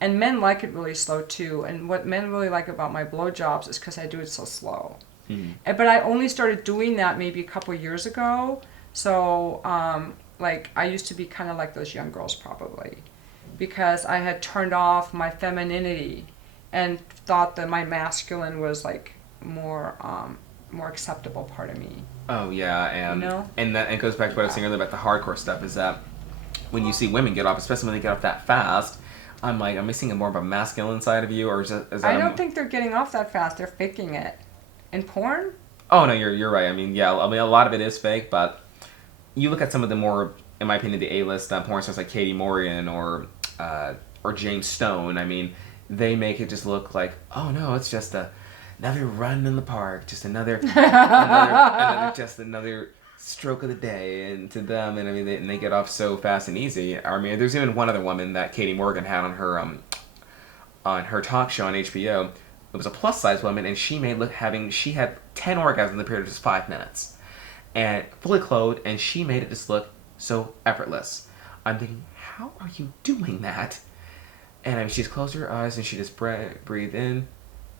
And men like it really slow too, and what men really like about my blowjobs is because I do it so slow. Mm-hmm. But I only started doing that maybe a couple years ago, so I used to be kind of like those young girls probably, because I had turned off my femininity and thought that my masculine was like more acceptable part of me. Oh yeah, and that goes back to what I was saying earlier about the hardcore stuff, is that when you see women get off, especially when they get off that fast, I'm like, am I seeing more of a masculine side of you, or is that I don't think they're getting off that fast. They're faking it. In porn? Oh no, you're right. I mean, yeah, a lot of it is fake, but you look at some of the more, in my opinion, the A-list porn stars like Katie Morgan or James Stone. I mean, they make it just look like, oh no, it's just another run in the park, just another stroke of the day, and to them, and I mean, they get off so fast and easy. I mean, there's even one other woman that Katie Morgan had on her talk show on HBO. It was a plus size woman, and she had 10 orgasms in the period of just 5 minutes, and fully clothed, and she made it just look so effortless. I'm thinking, how are you doing that? And I mean, she just closed her eyes and she just breathed in,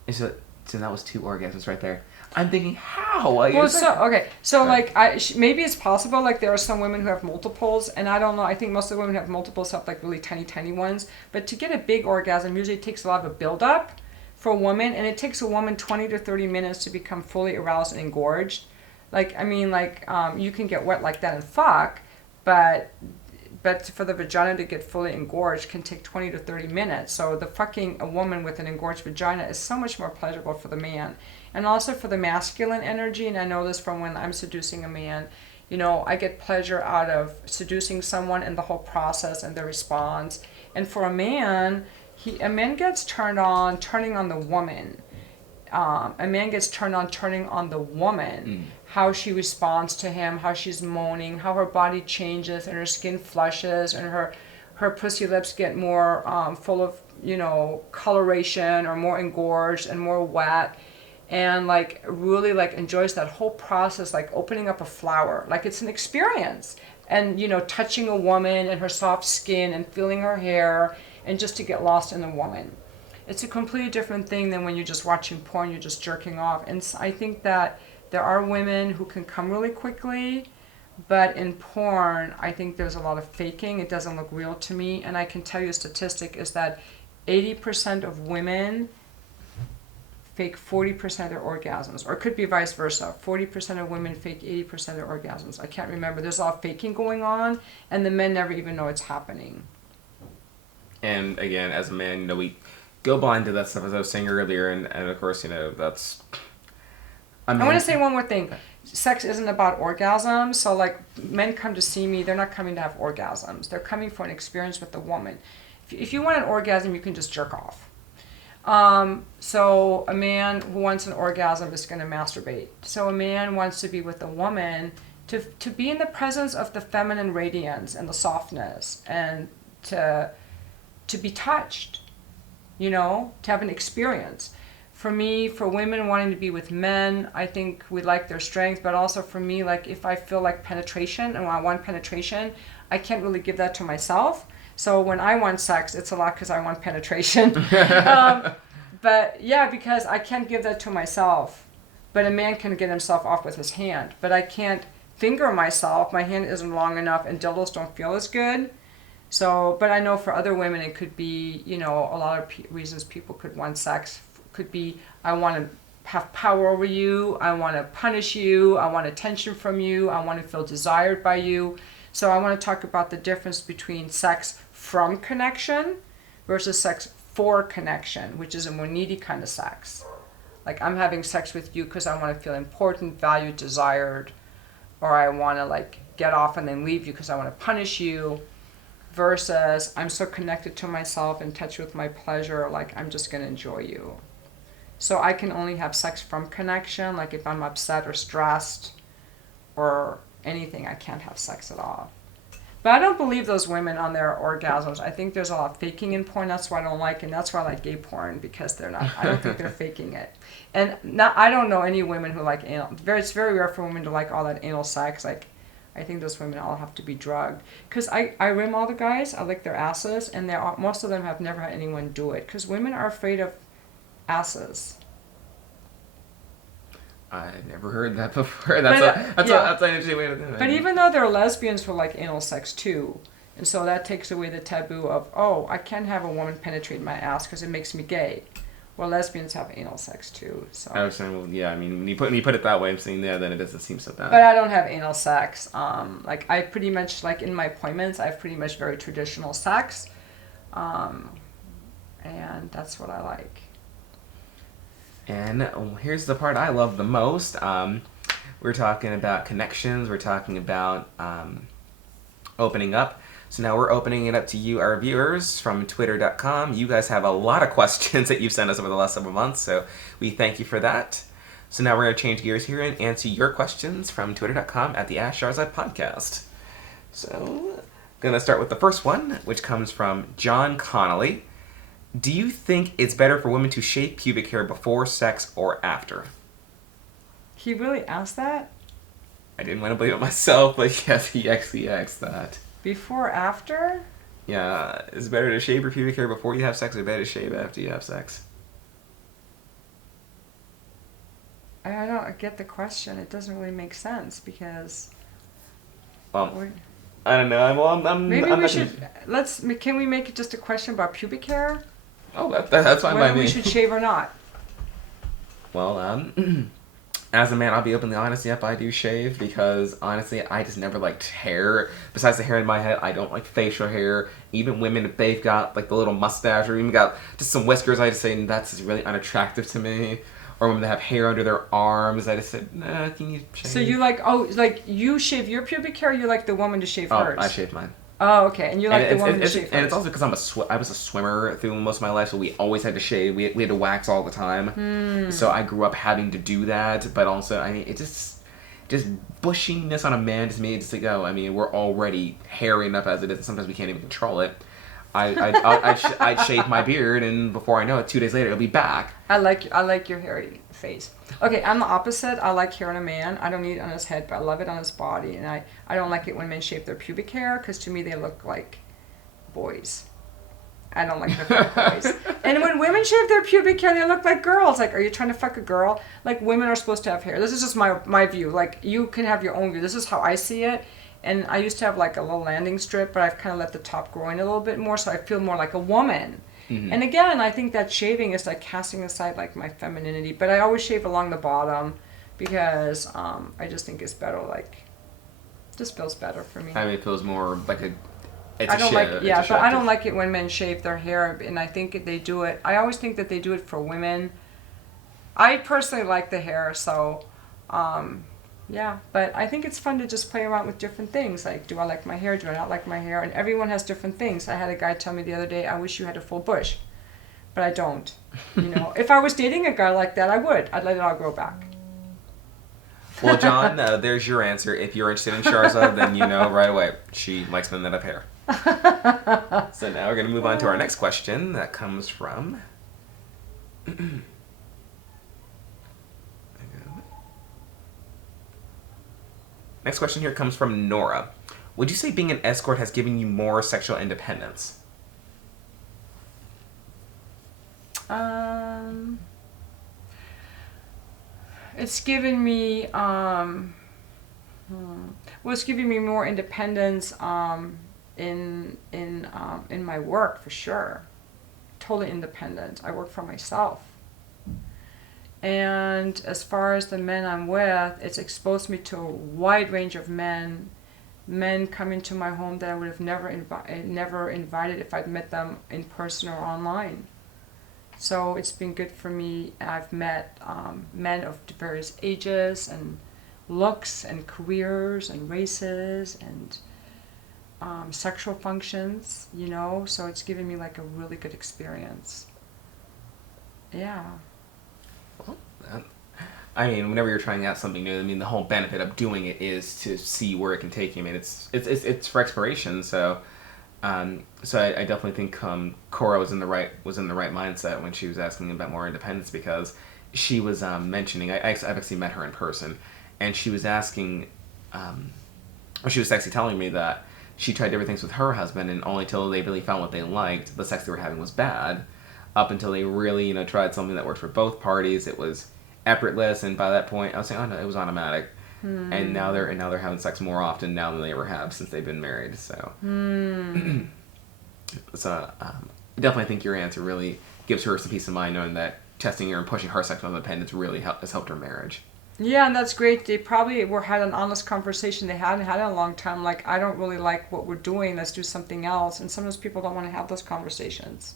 and so that was 2 orgasms right there. I'm thinking, how? Maybe it's possible. Like, there are some women who have multiples, and I don't know. I think most of the women who have multiples have like really tiny, tiny ones. But to get a big orgasm, usually it takes a lot of a buildup for a woman, and it takes a woman 20 to 30 minutes to become fully aroused and engorged. Like, I mean, you can get wet like that and fuck, but but for the vagina to get fully engorged can take 20 to 30 minutes. So the fucking a woman with an engorged vagina is so much more pleasurable for the man. And also for the masculine energy, and I know this from when I'm seducing a man, you know, I get pleasure out of seducing someone and the whole process and the response. And for a man, a man gets turned on turning on the woman. A man gets turned on turning on the woman, how she responds to him, how she's moaning, how her body changes and her skin flushes and her pussy lips get more full of, you know, coloration or more engorged and more wet, and like really like enjoys that whole process, like opening up a flower, like it's an experience. And, you know, touching a woman and her soft skin and feeling her hair and just to get lost in the woman. It's a completely different thing than when you're just watching porn, you're just jerking off. And I think that there are women who can come really quickly, but in porn, I think there's a lot of faking. It doesn't look real to me. And I can tell you a statistic is that 80% of women fake 40% of their orgasms, or it could be vice versa. 40% of women fake 80% of their orgasms. I can't remember. There's a lot of faking going on, and the men never even know it's happening. And again, as a man, you know, we go blind to that stuff, as I was saying earlier, and of course, you know, that's... I want to say one more thing. Sex isn't about orgasms, so like men come to see me, they're not coming to have orgasms. They're coming for an experience with the woman. If you want an orgasm, you can just jerk off. So a man who wants an orgasm is going to masturbate. So a man wants to be with a woman to be in the presence of the feminine radiance and the softness, and to be touched, you know, to have an experience. For me, for women wanting to be with men, I think we like their strength, but also for me, like if I feel like penetration and I want penetration, I can't really give that to myself. So when I want sex, it's a lot because I want penetration. But yeah, because I can't give that to myself. But a man can get himself off with his hand. But I can't finger myself. My hand isn't long enough and dildos don't feel as good. So, but I know for other women it could be, you know, a lot of reasons people could want sex. Could be, I want to have power over you. I want to punish you. I want attention from you. I want to feel desired by you. So I want to talk about the difference between sex from connection versus sex for connection, which is a more needy kind of sex. Like I'm having sex with you because I want to feel important, valued, desired, or I want to like get off and then leave you because I want to punish you, versus I'm so connected to myself, in touch with my pleasure, like I'm just going to enjoy you. So I can only have sex from connection, like if I'm upset or stressed or anything, I can't have sex at all. But I don't believe those women on their orgasms. I think there's a lot of faking in porn. That's why I don't like, and that's why I like gay porn, because they're not. I don't think they're faking it. And I don't know any women who like anal. It's very rare for women to like all that anal sex. Like, I think those women all have to be drugged. Because I rim all the guys. I lick their asses, and most of them have never had anyone do it. Because women are afraid of asses. I never heard that before. That's an interesting way to do it. But even though there are lesbians who like anal sex too, and so that takes away the taboo of, oh, I can't have a woman penetrate my ass because it makes me gay. Well, lesbians have anal sex too. So I was saying, well, yeah. I mean, when you put it that way, I'm saying, yeah, then it doesn't seem so bad. But I don't have anal sex. Like I pretty much, like in my appointments, I have pretty much very traditional sex, and that's what I like. And here's the part I love the most. We're talking about connections. We're talking about opening up. So now we're opening it up to you, our viewers, from Twitter.com. You guys have a lot of questions that you've sent us over the last several months, so we thank you for that. So now we're going to change gears here and answer your questions from Twitter.com at the Schahrzad Podcast. So I'm going to start with the first one, which comes from John Connolly. Do you think it's better for women to shave pubic hair before sex or after? He really asked that? I didn't want to believe it myself, but yes, he actually asked that. Before or after? Yeah, is it better to shave your pubic hair before you have sex or better to shave after you have sex? I don't get the question. It doesn't really make sense because... I don't know. Maybe we should... Can we make it just a question about pubic hair? Oh, that's fine by me. Whether we should shave or not. Well, As a man, I'll be openly honest. Yep, I do shave because honestly, I just never liked hair. Besides the hair in my head, I don't like facial hair. Even women, if they've got like the little mustache or even got just some whiskers, I just say that's just really unattractive to me. Or women that have hair under their arms, I just said, nah, can you shave? So you like you shave your pubic hair, or you like the woman to shave hers? I shaved mine. Oh, okay. And you like the woman to shave hers. And it's also because I was a swimmer through most of my life, so we always had to shave. We had to wax all the time. So I grew up having to do that, but also, I mean, it just bushiness on a man just made it just like, oh, I mean, we're already hairy enough as it is, and sometimes we can't even control it. I'd shave my beard, and before I know it, 2 days later, it'll be back. I like your hairy face. Okay, I'm the opposite. I like hair on a man. I don't need it on his head, but I love it on his body. And I don't like it when men shave their pubic hair, because to me they look like boys. I don't like the boys. And when women shave their pubic hair, they look like girls. Like, are you trying to fuck a girl? Like, women are supposed to have hair. This is just my view. Like, you can have your own view. This is how I see it. And I used to have like a little landing strip, but I've kind of let the top grow in a little bit more, so I feel more like a woman. Mm-hmm. And again, I think that shaving is like casting aside like my femininity, but I always shave along the bottom because I just think it's better. Like, just feels better for me. I mean, it feels more like a. I don't like, yeah, but I don't like it when men shave their hair, and I think they do it. I always think that they do it for women. I personally like the hair, so. Yeah, but I think it's fun to just play around with different things. Like, do I like my hair? Do I not like my hair? And everyone has different things. I had a guy tell me the other day, I wish you had a full bush. But I don't. You know, if I was dating a guy like that, I would. I'd let it all grow back. Well, John, there's your answer. If you're interested in Schahrzad, then you know right away. She likes men that have hair. So now we're going to move on to our next question. That comes from... Next question here comes from Nora. Would you say being an escort has given you more sexual independence? It's given me it's giving me more independence in my work, for sure. Totally independent. I work for myself. And as far as the men I'm with, it's exposed me to a wide range of men. Men come into my home that I would have never invited if I'd met them in person or online. So it's been good for me. I've met men of various ages and looks and careers and races and sexual functions, you know. So it's given me like a really good experience. Yeah. I mean, whenever you're trying out something new, I mean, the whole benefit of doing it is to see where it can take you. I mean, it's for exploration. So, I definitely think Cora was in the right mindset when she was asking about more independence, because she was mentioning I've actually met her in person, and she was asking, she was actually telling me that she tried different things with her husband, and only till they really found what they liked, the sex they were having was bad. Up until they really, tried something that worked for both parties, it was effortless, and by that point, I was saying, oh no, it was automatic. And now they're having sex more often now than they ever have since they've been married. So, definitely think your answer really gives her some peace of mind, knowing that testing her and pushing her sexual independence really has helped her marriage. Yeah, and that's great. They probably had an honest conversation. They hadn't had it in a long time. Like, I don't really like what we're doing. Let's do something else. And sometimes people don't want to have those conversations.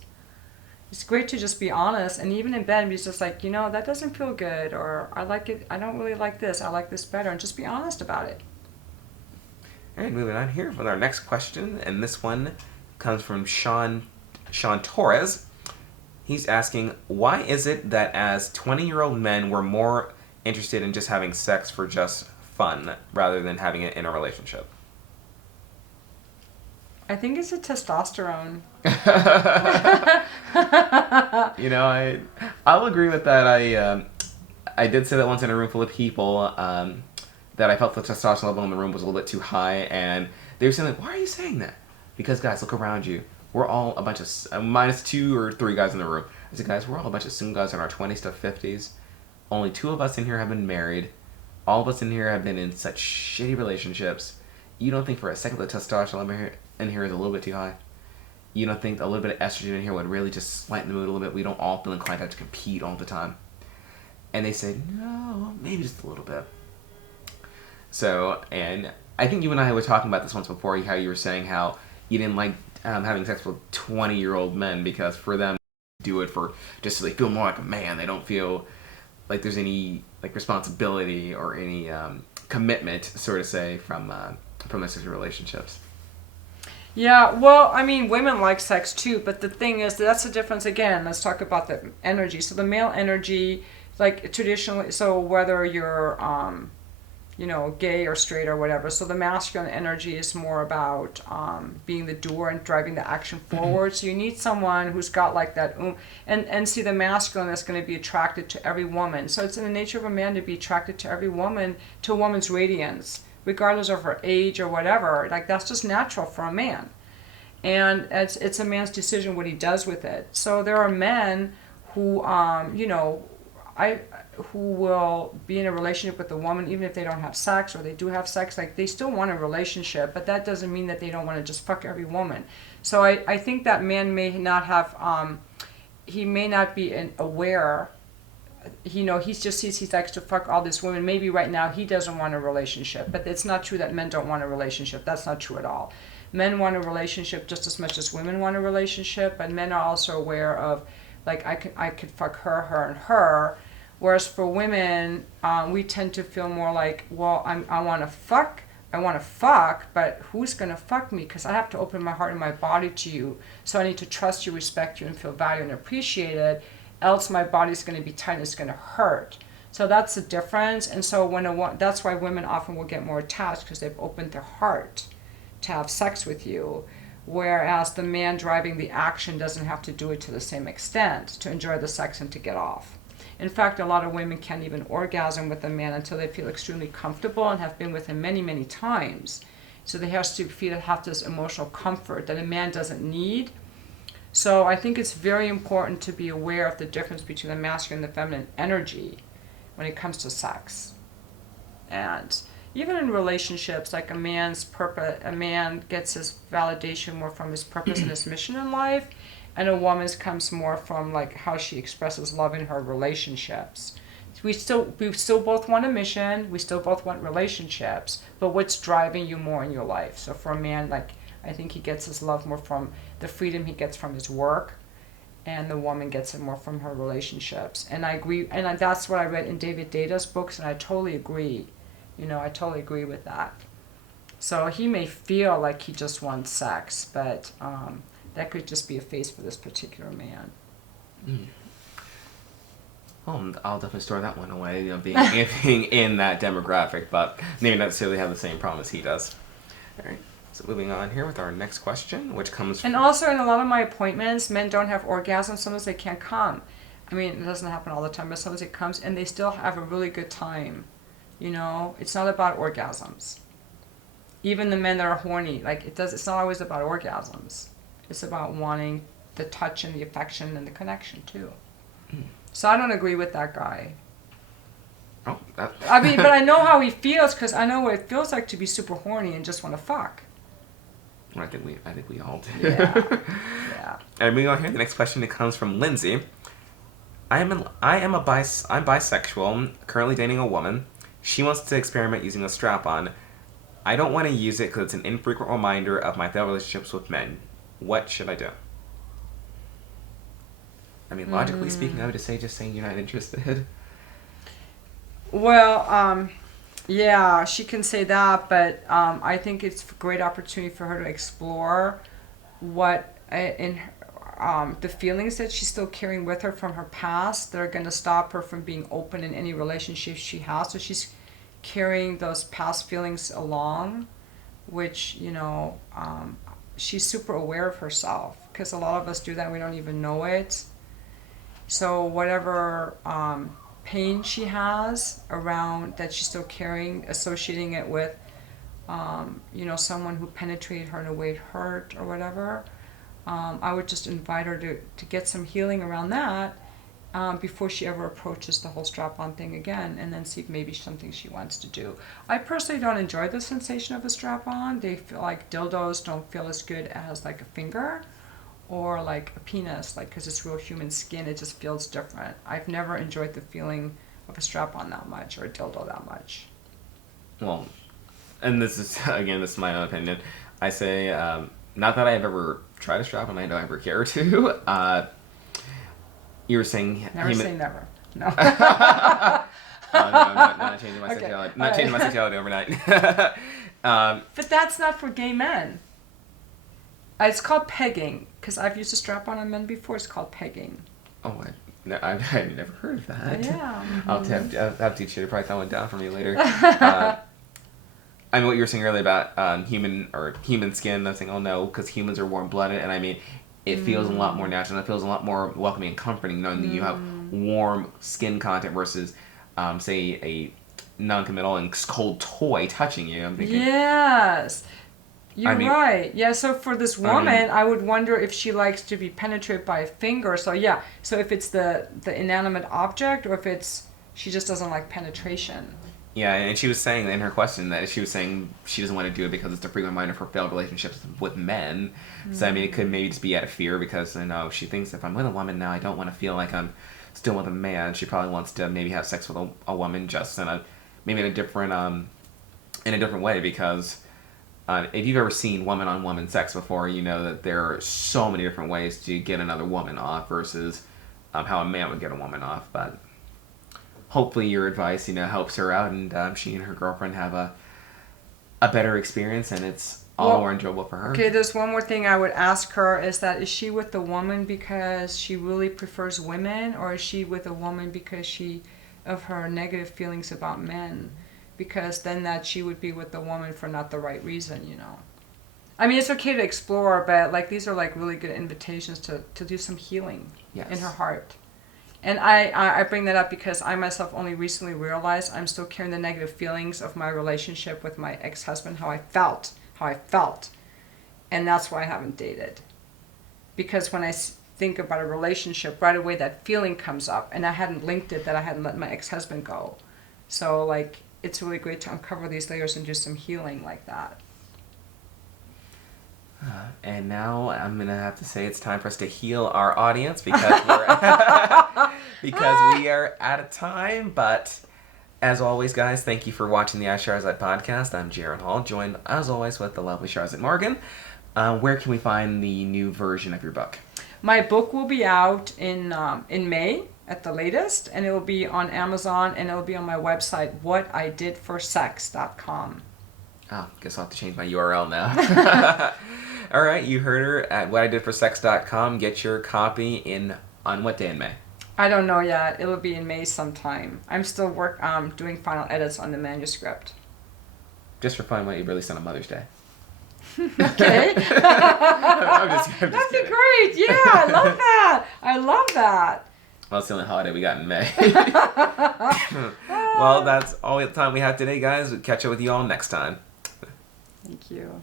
It's great to just be honest, and even in bed, be just like, that doesn't feel good, or I like it, I don't really like this, I like this better, and just be honest about it. All right, moving on here with our next question, and this one comes from Sean Torres. He's asking, why is it that as 20-year-old men, we're more interested in just having sex for just fun, rather than having it in a relationship? I think it's a testosterone. I'll agree with that. I did say that once in a room full of people, that I felt the testosterone level in the room was a little bit too high, and they were saying, like, why are you saying that? Because, guys, look around you. We're all a bunch of minus 2 or 3 guys in the room. I said, guys, we're all a bunch of single guys in our 20s to 50s. Only 2 of us in here have been married. All of us in here have been in such shitty relationships. You don't think for a second the testosterone in here is a little bit too high? You don't think a little bit of estrogen in here would really just lighten the mood a little bit? We don't all feel inclined to have to compete all the time. And they say, no, maybe just a little bit. So, and I think you and I were talking about this once before, how you were saying how you didn't like having sex with 20-year-old men because for them, do it for just so they feel more like a man. They don't feel like there's any like responsibility or any commitment, sort of say, from their sexual relationships. Yeah, well, I mean, women like sex too, but the thing is, that's the difference again. Let's talk about the energy. So the male energy, like traditionally, so whether you're, gay or straight or whatever, so the masculine energy is more about being the doer and driving the action forward. So you need someone who's got like that, and see, the masculine is going to be attracted to every woman. So it's in the nature of a man to be attracted to every woman, to a woman's radiance, regardless of her age or whatever. Like, that's just natural for a man. And it's a man's decision what he does with it. So there are men who, who will be in a relationship with a woman even if they don't have sex, or they do have sex. Like, they still want a relationship, but that doesn't mean that they don't want to just fuck every woman. So I think that man may not have, he may not be aware. He just sees he likes to fuck all these women. Maybe right now he doesn't want a relationship, but it's not true that men don't want a relationship. That's not true at all. Men want a relationship just as much as women want a relationship, but men are also aware of, like, I could fuck her, and her. Whereas for women, we tend to feel more like, well, I want to fuck, but who's going to fuck me? Because I have to open my heart and my body to you. So I need to trust you, respect you, and feel valued and appreciated. Else my body's going to be tight and it's going to hurt. So that's the difference. And so that's why women often will get more attached, because they've opened their heart to have sex with you. Whereas the man driving the action doesn't have to do it to the same extent to enjoy the sex and to get off. In fact, a lot of women can't even orgasm with a man until they feel extremely comfortable and have been with him many, many times. So they have to have this emotional comfort that a man doesn't need. So I think it's very important to be aware of the difference between the masculine and the feminine energy when it comes to sex. And even in relationships, like a man gets his validation more from his purpose and his mission in life, and a woman's comes more from like how she expresses love in her relationships. We still both want a mission, we still both want relationships, but what's driving you more in your life? So for a man, like, I think he gets his love more from the freedom he gets from his work, and the woman gets it more from her relationships. And I agree, and that's what I read in David Data's books, and I totally agree. I totally agree with that. So he may feel like he just wants sex, but that could just be a phase for this particular man. Well, I'll definitely store that one away, being in that demographic, but maybe not necessarily have the same problem as he does. All right. So moving on here with our next question, which comes from... And also in a lot of my appointments, men don't have orgasms. Sometimes they can't come. I mean, it doesn't happen all the time, but sometimes it comes and they still have a really good time. It's not about orgasms. Even the men that are horny, it's not always about orgasms. It's about wanting the touch and the affection and the connection too. So I don't agree with that guy. Oh, I mean, but I know how he feels, because I know what it feels like to be super horny and just want to fuck. I think we all do. Yeah. All right, moving on here. The next question, it comes from Lindsay. I'm bisexual, currently dating a woman. She wants to experiment using a strap-on. I don't want to use it because it's an infrequent reminder of my failed relationships with men. What should I do? I mean, logically speaking, I would just say you're not interested. Well, yeah, she can say that, but I think it's a great opportunity for her to explore what the feelings that she's still carrying with her from her past that are going to stop her from being open in any relationship she has. So she's carrying those past feelings along, which, she's super aware of herself, because a lot of us do that and we don't even know it. So whatever pain she has around that she's still carrying, associating it with, someone who penetrated her in a way it hurt or whatever, I would just invite her to get some healing around that before she ever approaches the whole strap-on thing again, and then see if maybe something she wants to do. I personally don't enjoy the sensation of a strap-on. They feel like dildos don't feel as good as like a finger or like a penis, because it's real human skin. It just feels different. I've never enjoyed the feeling of a strap-on that much or a dildo that much. Well, and this is my own opinion. I say, not that I have ever tried a strap-on, I don't ever care to. You were saying... Never say never. No. No, not changing my sexuality. Okay. Not changing my sexuality overnight. But that's not for gay men. It's called pegging, because I've used a strap-on on men before. It's called pegging. Oh, I've never heard of that. Yeah. Mm-hmm. I'll have to teach you to write that one down for me later. I mean, what you were saying earlier about human skin, I was saying, oh no, because humans are warm-blooded, and I mean, it feels a lot more natural, and it feels a lot more welcoming and comforting knowing that you have warm skin contact versus, say, a non-committal and cold toy touching you. I'm thinking, yes. You're right. Yeah, so for this woman, I would wonder if she likes to be penetrated by a finger. So yeah, so if it's the inanimate object or if she just doesn't like penetration. Yeah, and she was saying in her question that she was saying she doesn't want to do it because it's a frequent reminder of her failed relationships with men. So I mean, it could maybe just be out of fear because, she thinks if I'm with a woman now, I don't want to feel like I'm still with a man. She probably wants to maybe have sex with a woman just in a different way because if you've ever seen woman-on-woman sex before, you know that there are so many different ways to get another woman off versus how a man would get a woman off. But hopefully your advice, helps her out, and she and her girlfriend have a better experience, and it's all more enjoyable for her. Okay, there's one more thing I would ask her is she with the woman because she really prefers women, or is she with a woman because of her negative feelings about men? Because then that she would be with the woman for not the right reason, I mean, it's okay to explore, but these are really good invitations to do some healing in her heart. And I bring that up because I myself only recently realized I'm still carrying the negative feelings of my relationship with my ex-husband, how I felt. And that's why I haven't dated. Because when I think about a relationship, right away that feeling comes up, and I hadn't linked it that I hadn't let my ex-husband go. So it's really great to uncover these layers and do some healing like that. And now I'm gonna have to say it's time for us to heal our audience because we are out of time. But as always, guys, thank you for watching the Schahrzad podcast. I'm Gerren Hall, joined as always with the lovely Schahrzad Morgan. Where can we find the new version of your book? My book will be out in May at the latest, and it will be on Amazon, and it will be on my website, whatididforsex.com. Oh, guess I'll have to change my URL now. All right, you heard her at whatididforsex.com. Get your copy on what day in May? I don't know yet. It'll be in May sometime. I'm still doing final edits on the manuscript. Just for fun, why don't you release on a Mother's Day? Okay. I'm just That'd be kidding. great. Yeah, I love that. I love that. Well, it's the only holiday we got in May. Well, that's all the time we have today, guys. We'll catch up with you all next time. Thank you.